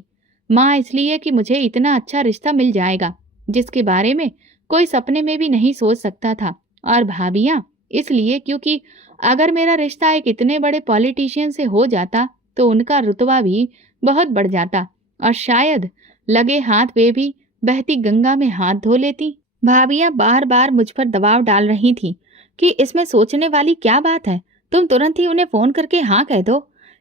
माँ इसलिए कि मुझे इतना अच्छा रिश्ता मिल जाएगा जिसके बारे में कोई सपने में भी नहीं सोच सकता था, और भाभियां इसलिए क्योंकि अगर मेरा रिश्ता एक इतने बड़े पॉलिटिशियन से हो जाता तो उनका रुतबा भी बहुत बढ़ जाता और शायद लगे हाथ वे भी बहती गंगा में हाथ धो लेती। भाभियां बार बार मुझ पर दबाव डाल रही थीं कि इसमें सोचने वाली क्या बात है, तुम तुरंत ही उन्हें फोन करके हाँ कह दो।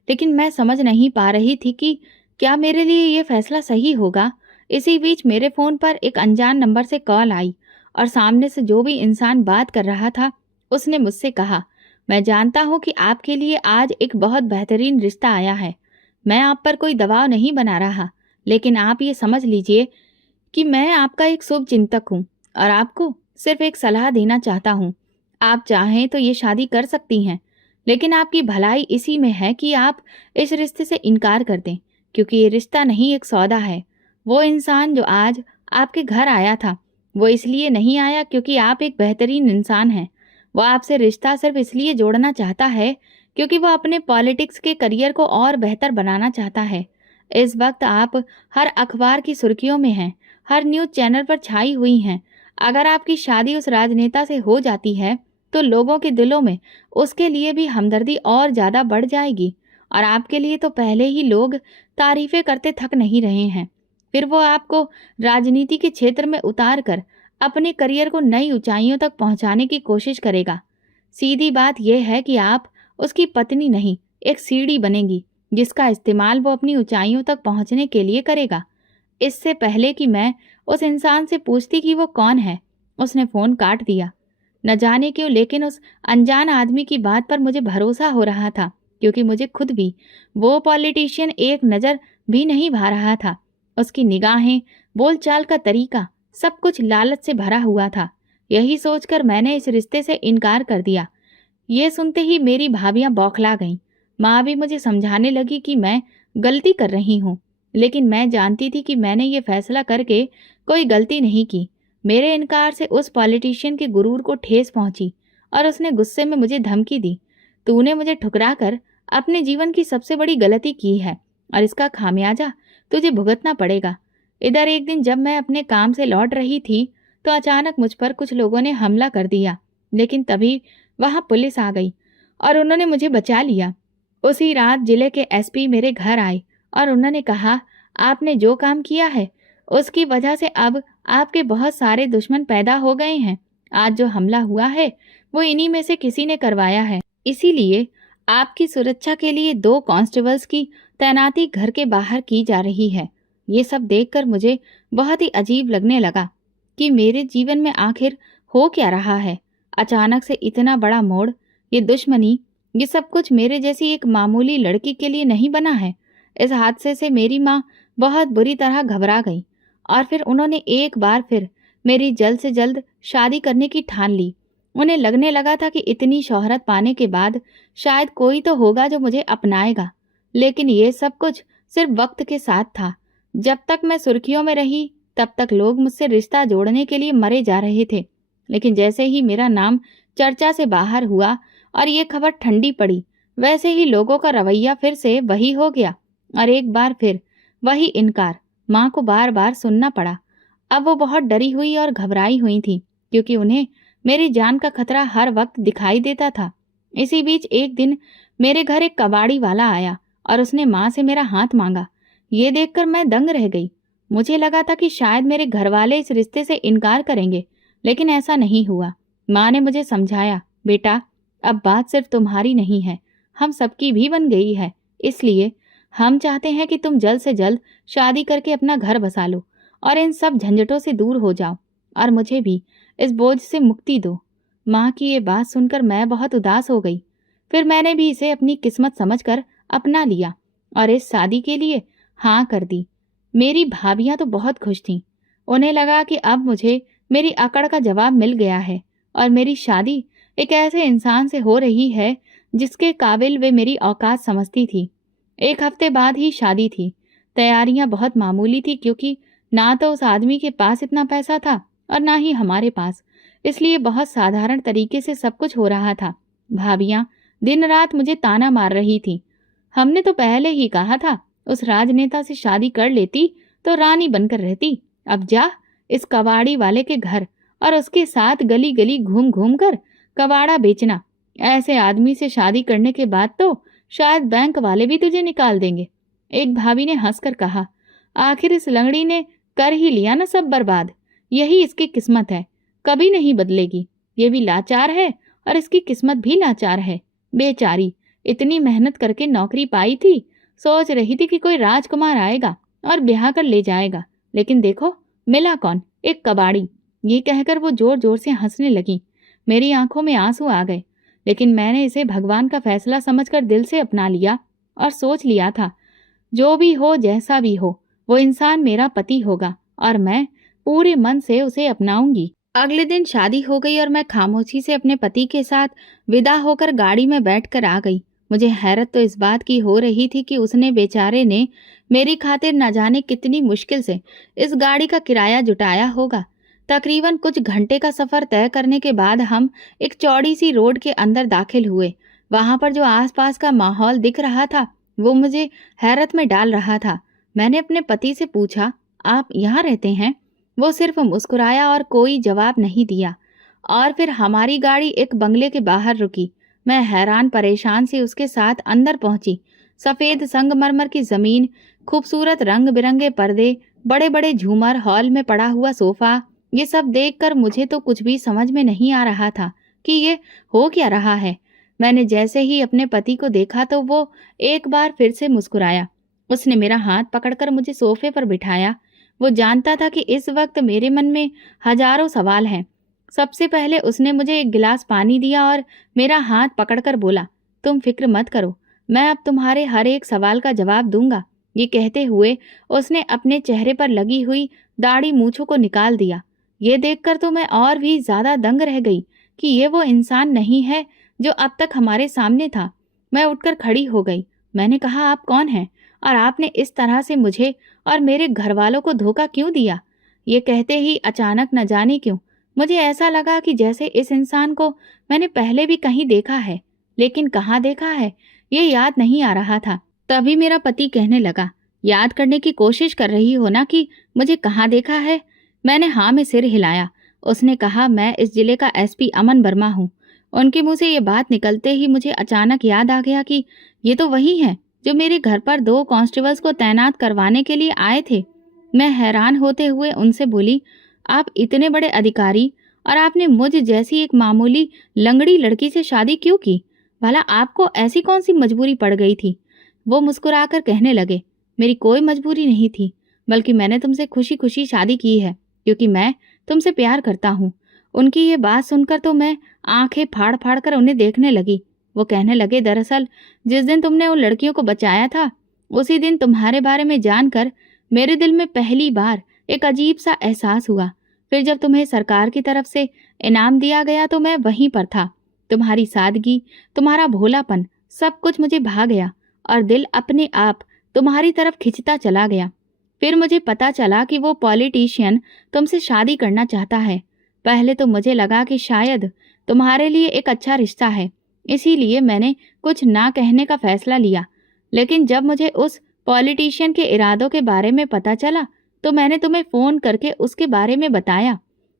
लेकिन मैं समझ नहीं पा रही थी कि क्या मेरे लिए ये फैसला सही होगा। इसी बीच मेरे फोन पर एक अनजान नंबर से कॉल आई और सामने से जो भी इंसान बात कर रहा था उसने मुझसे कहा, मैं जानता हूँ कि आपके लिए आज एक बहुत बेहतरीन रिश्ता आया है। मैं आप पर कोई दबाव नहीं बना रहा, लेकिन आप ये समझ लीजिए कि मैं आपका एक शुभ चिंतक हूँ और आपको सिर्फ एक सलाह देना चाहता हूँ। आप चाहें तो ये शादी कर सकती हैं, लेकिन आपकी भलाई इसी में है कि आप इस रिश्ते से इनकार कर दें, क्योंकि ये रिश्ता नहीं एक सौदा है। वो इंसान जो आज आपके घर आया था वो इसलिए नहीं आया क्योंकि आप एक बेहतरीन इंसान हैं। वो आपसे रिश्ता सिर्फ इसलिए जोड़ना चाहता है क्योंकि वो अपने पॉलिटिक्स के करियर को और बेहतर बनाना चाहता है। इस वक्त आप हर अखबार की सुर्खियों में हैं, हर न्यूज़ चैनल पर छाई हुई हैं। अगर आपकी शादी उस राजनेता से हो जाती है तो लोगों के दिलों में उसके लिए भी हमदर्दी और ज़्यादा बढ़ जाएगी और आपके लिए तो पहले ही लोग तारीफें करते थक नहीं रहे हैं। फिर वो आपको राजनीति के क्षेत्र में उतार कर अपने करियर को नई ऊंचाइयों तक पहुंचाने की कोशिश करेगा। सीधी बात यह है कि आप उसकी पत्नी नहीं, एक सीढ़ी बनेंगी जिसका इस्तेमाल वो अपनी ऊंचाइयों तक पहुंचने के लिए करेगा। इससे पहले कि मैं उस इंसान से पूछती कि वो कौन है, उसने फ़ोन काट दिया। न जाने क्यों, लेकिन उस अनजान आदमी की बात पर मुझे भरोसा हो रहा था, क्योंकि मुझे खुद भी वो पॉलिटिशियन एक नज़र भी नहीं भा रहा था। उसकी निगाहें, बोलचाल का तरीका, सब कुछ लालच से भरा हुआ था। यही सोचकर मैंने इस रिश्ते से इनकार कर दिया। ये सुनते ही मेरी भाभियां बौखला गईं। माँ भी मुझे समझाने लगी कि मैं गलती कर रही हूँ, लेकिन मैं जानती थी कि मैंने ये फैसला करके कोई गलती नहीं की। मेरे इनकार से उस पॉलिटिशियन के गुरूर को ठेस पहुंची और उसने गुस्से में मुझे धमकी दी, तूने मुझे ठुकरा कर अपने जीवन की सबसे बड़ी गलती की है और इसका खामियाजा तुझे भुगतना पड़ेगा। इधर एक दिन जब मैं अपने काम से लौट रही थी तो अचानक मुझ पर कुछ लोगों ने हमला कर दिया, लेकिन तभी वहां पुलिस आ गई और उन्होंने मुझे बचा लिया। उसी रात जिले के एसपी मेरे घर आए और उन्होंने कहा, आपने जो काम किया है उसकी वजह से अब आपके बहुत सारे दुश्मन पैदा हो गए हैं। आज जो हमला हुआ है वो इन्हीं में से किसी ने करवाया है, इसीलिए आपकी सुरक्षा के लिए 2 कांस्टेबल्स की तैनाती घर के बाहर की जा रही है। ये सब देखकर मुझे बहुत ही अजीब लगने लगा कि मेरे जीवन में आखिर हो क्या रहा है। अचानक से इतना बड़ा मोड़, ये दुश्मनी, ये सब कुछ मेरे जैसी एक मामूली लड़की के लिए नहीं बना है। इस हादसे से मेरी माँ बहुत बुरी तरह घबरा गई और फिर उन्होंने एक बार फिर मेरी जल्द से जल्द शादी करने की ठान ली। उन्हें लगने लगा था कि इतनी शोहरत पाने के बाद शायद कोई तो होगा जो मुझे अपनाएगा, लेकिन ये सब कुछ सिर्फ वक्त के साथ था। जब तक मैं सुर्खियों में रही तब तक लोग मुझसे रिश्ता जोड़ने के लिए मरे जा रहे थे, लेकिन जैसे ही मेरा नाम चर्चा से बाहर हुआ और ये खबर ठंडी पड़ी, वैसे ही लोगों का रवैया फिर से वही हो गया और एक बार फिर वही इनकार माँ को बार बार सुनना पड़ा। अब वो बहुत डरी हुई और घबराई हुई थी, क्योंकि उन्हें मेरी जान का खतरा हर वक्त दिखाई देता था। इसी बीच एक दिन मेरे घर एक कबाड़ी वाला आया और उसने माँ से मेरा हाथ मांगा। ये देखकर मैं दंग रह गई। मुझे लगा था कि शायद मेरे घर वाले इस रिश्ते से इनकार करेंगे, लेकिन ऐसा नहीं हुआ। माँ ने मुझे समझाया, बेटा अब बात सिर्फ तुम्हारी नहीं है, हम सबकी भी बन गई है, इसलिए हम चाहते हैं कि तुम जल्द से जल्द शादी करके अपना घर बसा लो और इन सब झंझटों से दूर हो जाओ और मुझे भी इस बोझ से मुक्ति दो। माँ की ये बात सुनकर मैं बहुत उदास हो गई। फिर मैंने भी इसे अपनी किस्मत समझकर अपना लिया और इस शादी के लिए हाँ कर दी। मेरी भाभियां तो बहुत खुश थीं। उन्हें लगा कि अब मुझे मेरी अकड़ का जवाब मिल गया है और मेरी शादी एक ऐसे इंसान से हो रही है जिसके काबिल वे मेरी औकात समझती थी। 1 हफ्ते बाद ही शादी थी। तैयारियां बहुत मामूली थी, क्योंकि ना तो उस आदमी के पास इतना पैसा था और ना ही हमारे पास, इसलिए बहुत साधारण तरीके से सब कुछ हो रहा था। भाभियां दिन रात मुझे ताना मार रही थी। हमने तो पहले ही कहा था, उस राजनेता से शादी कर लेती तो रानी बनकर रहती। अब जा इस कबाड़ी वाले के घर और उसके साथ गली गली घूम घूम कर कबाड़ा बेचना। ऐसे आदमी से शादी करने के बाद तो शायद बैंक वाले भी तुझे निकाल देंगे। एक भाभी ने हंसकर कहा, आखिर इस लंगड़ी ने कर ही लिया ना सब बर्बाद। यही इसकी किस्मत है, कभी नहीं बदलेगी। ये भी लाचार है और इसकी किस्मत भी लाचार है। बेचारी इतनी मेहनत करके नौकरी पाई थी, सोच रही थी कि कोई राजकुमार आएगा और ब्याह कर ले जाएगा, लेकिन देखो मिला कौन, एक कबाड़ी। ये कहकर वो जोर जोर से हंसने लगी। मेरी आंखों में आंसू आ गए, लेकिन मैंने इसे भगवान का फैसला समझकर दिल से अपना लिया और सोच लिया था, जो भी हो जैसा भी हो, वो इंसान मेरा पति होगा और मैं पूरे मन से उसे अपनाऊंगी। अगले दिन शादी हो गई और मैं खामोशी से अपने पति के साथ विदा होकर गाड़ी में बैठकर आ गई। मुझे हैरत तो इस बात की हो रही थी कि उसने बेचारे ने मेरी खातिर न जाने कितनी मुश्किल से इस गाड़ी का किराया जुटाया होगा। तकरीबन कुछ घंटे का सफर तय करने के बाद हम एक चौड़ी सी रोड के अंदर दाखिल हुए। वहां पर जो आसपास का माहौल दिख रहा था वो मुझे हैरत में डाल रहा था। मैंने अपने पति से पूछा, आप यहाँ रहते हैं? वो सिर्फ मुस्कुराया और कोई जवाब नहीं दिया। और फिर हमारी गाड़ी एक बंगले के बाहर रुकी। मैं हैरान परेशान से उसके साथ अंदर पहुंची। सफेद संगमरमर की जमीन, खूबसूरत रंग बिरंगे पर्दे, बड़े बड़े झूमर, हॉल में पड़ा हुआ सोफा, ये सब देखकर मुझे तो कुछ भी समझ में नहीं आ रहा था कि ये हो क्या रहा है। मैंने जैसे ही अपने पति को देखा तो वो एक बार फिर से मुस्कुराया। उसने मेरा हाथ पकड़कर मुझे सोफे पर बिठाया। वो जानता था कि इस वक्त मेरे मन में हजारों सवाल हैं। सबसे पहले उसने मुझे एक गिलास पानी दिया और मेरा हाथ पकड़कर बोला, तुम फिक्र मत करो, मैं अब तुम्हारे हर एक सवाल का जवाब दूंगा। ये कहते हुए उसने अपने चेहरे पर लगी हुई दाढ़ी मूंछों को निकाल दिया। ये देखकर तो मैं और भी ज्यादा दंग रह गई कि ये वो इंसान नहीं है जो अब तक हमारे सामने था। मैं उठकर खड़ी हो गई। मैंने कहा, आप कौन हैं और आपने इस तरह से मुझे और मेरे घर वालों को धोखा क्यों दिया? ये कहते ही अचानक न जाने क्यों मुझे ऐसा लगा कि जैसे इस इंसान को मैंने पहले भी कहीं देखा है, लेकिन कहाँ देखा है ये याद नहीं आ रहा था। तभी मेरा पति कहने लगा, याद करने की कोशिश कर रही हो ना कि मुझे कहाँ देखा है? मैंने हाँ में सिर हिलाया। उसने कहा, मैं इस जिले का एसपी अमन वर्मा हूँ। उनके मुंह से ये बात निकलते ही मुझे अचानक याद आ गया कि ये तो वही है जो मेरे घर पर 2 कांस्टेबल्स को तैनात करवाने के लिए आए थे। मैं हैरान होते हुए उनसे बोली, आप इतने बड़े अधिकारी और आपने मुझ जैसी एक मामूली लंगड़ी लड़की से शादी क्यों की? भला आपको ऐसी कौन सी मजबूरी पड़ गई थी? वो मुस्कुराकर कहने लगे, मेरी कोई मजबूरी नहीं थी, बल्कि मैंने तुमसे खुशी खुशी शादी की है क्योंकि मैं तुमसे प्यार करता हूँ। उनकी ये बात सुनकर तो मैं आंखें फाड़ फाड़ कर उन्हें देखने लगी। वो कहने लगे, दरअसल जिस दिन तुमने उन लड़कियों को बचाया था उसी दिन तुम्हारे बारे में जानकर मेरे दिल में पहली बार एक अजीब सा एहसास हुआ। फिर जब तुम्हें सरकार की तरफ से इनाम दिया गया तो मैं वहीं पर था। तुम्हारी सादगी, तुम्हारा भोलापन, सब कुछ मुझे भा गया और दिल अपने आप तुम्हारी तरफ खिंचता चला गया। फिर मुझे पता चला कि वो पॉलिटिशियन तुमसे शादी करना चाहता है। पहले तो मुझे लगा कि शायद तुम्हारे लिए एक अच्छा रिश्ता है, इसीलिए मैंने कुछ ना कहने का फैसला लिया। लेकिन जब मुझे उस पॉलिटिशियन के इरादों के बारे में पता चला तो मैंने तुम्हें फ़ोन करके उसके बारे में बताया।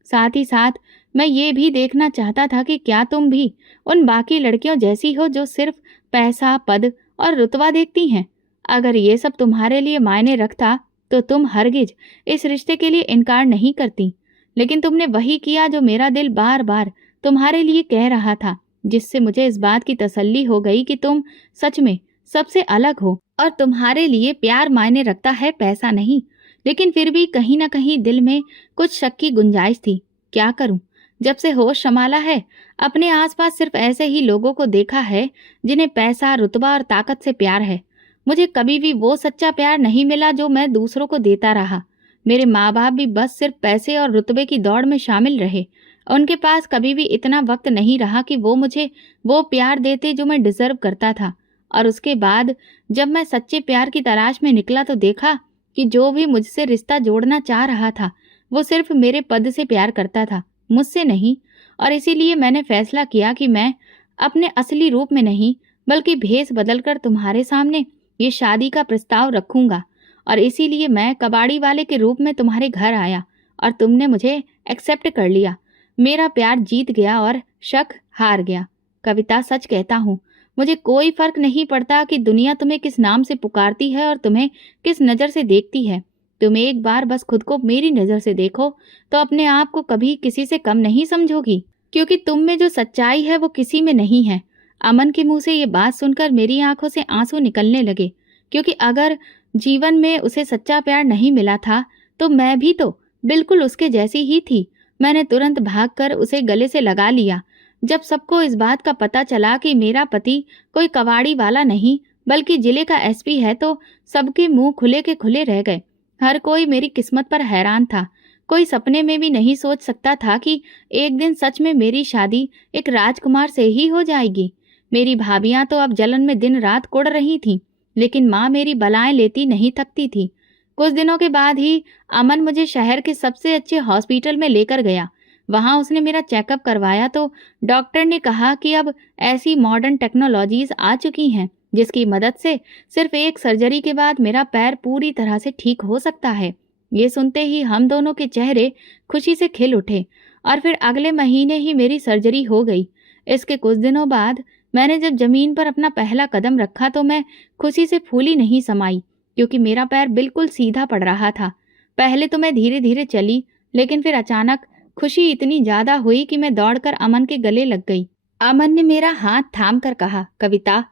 साथ ही साथ मैं ये भी देखना चाहता था कि क्या तुम भी उन बाकी लड़कियों जैसी हो जो सिर्फ पैसा, पद और रुतबा देखती हैं। अगर ये सब तुम्हारे लिए मायने रखता तो तुम हरगिज इस रिश्ते के लिए इनकार नहीं करती। लेकिन तुमने वही किया जो मेरा दिल बार बार तुम्हारे लिए कह रहा था, जिससे मुझे इस बात की तसल्ली हो गई कि तुम सच में सबसे अलग हो और तुम्हारे लिए प्यार मायने रखता है, पैसा नहीं। लेकिन फिर भी कहीं ना कहीं दिल में कुछ शक की गुंजाइश थी। क्या करूं? जब से होश संभाला है अपने आसपास सिर्फ ऐसे ही लोगों को देखा है जिन्हें पैसा, रुतबा और ताकत से प्यार है। मुझे कभी भी वो सच्चा प्यार नहीं मिला जो मैं दूसरों को देता रहा। मेरे माँ बाप भी बस सिर्फ पैसे और रुतबे की दौड़ में शामिल रहे। उनके पास कभी भी इतना वक्त नहीं रहा कि वो मुझे वो प्यार देते जो मैं डिजर्व करता था। और उसके बाद जब मैं सच्चे प्यार की तलाश में निकला तो देखा कि जो भी मुझसे रिश्ता जोड़ना चाह रहा था वो सिर्फ मेरे पद से प्यार करता था, मुझसे नहीं। और इसीलिए मैंने फैसला किया कि मैं अपने असली रूप में नहीं बल्कि भेष बदलकर तुम्हारे सामने ये शादी का प्रस्ताव रखूंगा। और इसीलिए मैं कबाड़ी वाले के रूप में तुम्हारे घर आया और तुमने मुझे एक्सेप्ट कर लिया। मेरा प्यार जीत गया और शक हार गया। कविता, सच कहता हूँ, मुझे कोई फर्क नहीं पड़ता कि दुनिया तुम्हें किस नाम से पुकारती है और तुम्हें किस नज़र से देखती है। तुम एक बार बस खुद को मेरी नज़र से देखो तो अपने आप को कभी किसी से कम नहीं समझोगी, क्योंकि तुम में जो सच्चाई है वो किसी में नहीं है। अमन के मुंह से ये बात सुनकर मेरी आंखों से आंसू निकलने लगे, क्योंकि अगर जीवन में उसे सच्चा प्यार नहीं मिला था तो मैं भी तो बिल्कुल उसके जैसी ही थी। मैंने तुरंत भागकर उसे गले से लगा लिया। जब सबको इस बात का पता चला कि मेरा पति कोई कबाड़ी वाला नहीं बल्कि जिले का एसपी है तो सबके मुंह खुले के खुले रह गए। हर कोई मेरी किस्मत पर हैरान था। कोई सपने में भी नहीं सोच सकता था कि एक दिन सच में मेरी शादी एक राजकुमार से ही हो जाएगी। मेरी भाभियां तो अब जलन में दिन रात कुढ़ रही थीं, लेकिन माँ मेरी बलाएं लेती नहीं थकती थी। कुछ दिनों के बाद ही अमन मुझे शहर के सबसे अच्छे हॉस्पिटल में लेकर गया। वहां उसने मेरा चेकअप करवाया तो डॉक्टर ने कहा कि अब ऐसी मॉडर्न टेक्नोलॉजीज आ चुकी हैं जिसकी मदद से सिर्फ एक सर्जरी के बाद मेरा पैर पूरी तरह से ठीक हो सकता है। ये सुनते ही हम दोनों के चेहरे खुशी से खिल उठे और फिर अगले महीने ही मेरी सर्जरी हो गई। इसके कुछ दिनों बाद मैंने जब जमीन पर अपना पहला कदम रखा तो मैं खुशी से फूली नहीं समाई, क्योंकि मेरा पैर बिल्कुल सीधा पड़ रहा था। पहले तो मैं धीरे धीरे चली, लेकिन फिर अचानक खुशी इतनी ज्यादा हुई कि मैं दौड़कर अमन के गले लग गई। अमन ने मेरा हाथ थाम कर कहा, कविता,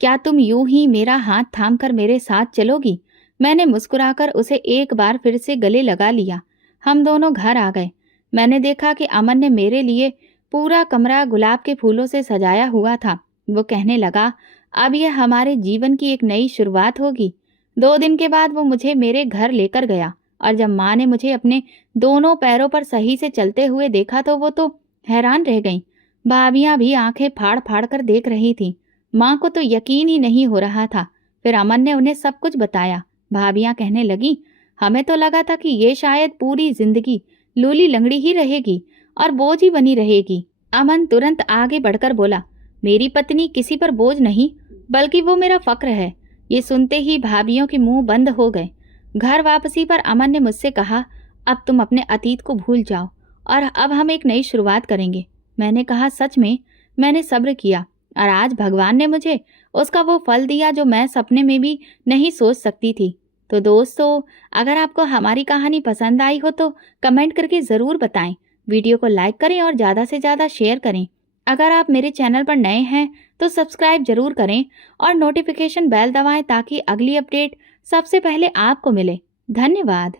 क्या तुम यूं ही मेरा हाथ थाम कर मेरे साथ चलोगी? मैंने मुस्कुराकर उसे एक बार फिर से गले लगा लिया। हम दोनों घर आ गए। मैंने देखा कि अमन ने मेरे लिए पूरा कमरा गुलाब के फूलों से सजाया हुआ था। वो कहने लगा, अब यह हमारे जीवन की एक नई शुरुआत होगी। 2 दिन के बाद वो मुझे मेरे घर लेकर गया और जब माँ ने मुझे अपने दोनों पैरों पर सही से चलते हुए देखा तो वो तो हैरान रह गईं। भाभियां भी आंखें फाड़ फाड़ कर देख रही थीं। माँ को तो यकीन ही नहीं हो रहा था। फिर अमन ने उन्हें सब कुछ बताया। भाभियां कहने लगी, हमें तो लगा था कि ये शायद पूरी जिंदगी लूली लंगड़ी ही रहेगी और बोझ ही बनी रहेगी। अमन तुरंत आगे बढ़कर बोला, मेरी पत्नी किसी पर बोझ नहीं बल्कि वो मेरा फक्र है। ये सुनते ही भाभियों के मुंह बंद हो गए। घर वापसी पर अमन ने मुझसे कहा, अब तुम अपने अतीत को भूल जाओ और अब हम एक नई शुरुआत करेंगे। मैंने कहा, सच में? मैंने सब्र किया और आज भगवान ने मुझे उसका वो फल दिया जो मैं सपने में भी नहीं सोच सकती थी। तो दोस्तों, अगर आपको हमारी कहानी पसंद आई हो तो कमेंट करके ज़रूर बताएं। वीडियो को लाइक करें और ज़्यादा से ज़्यादा शेयर करें। अगर आप मेरे चैनल पर नए हैं तो सब्सक्राइब जरूर करें और नोटिफिकेशन बेल दबाएं ताकि अगली अपडेट सबसे पहले आपको मिले। धन्यवाद।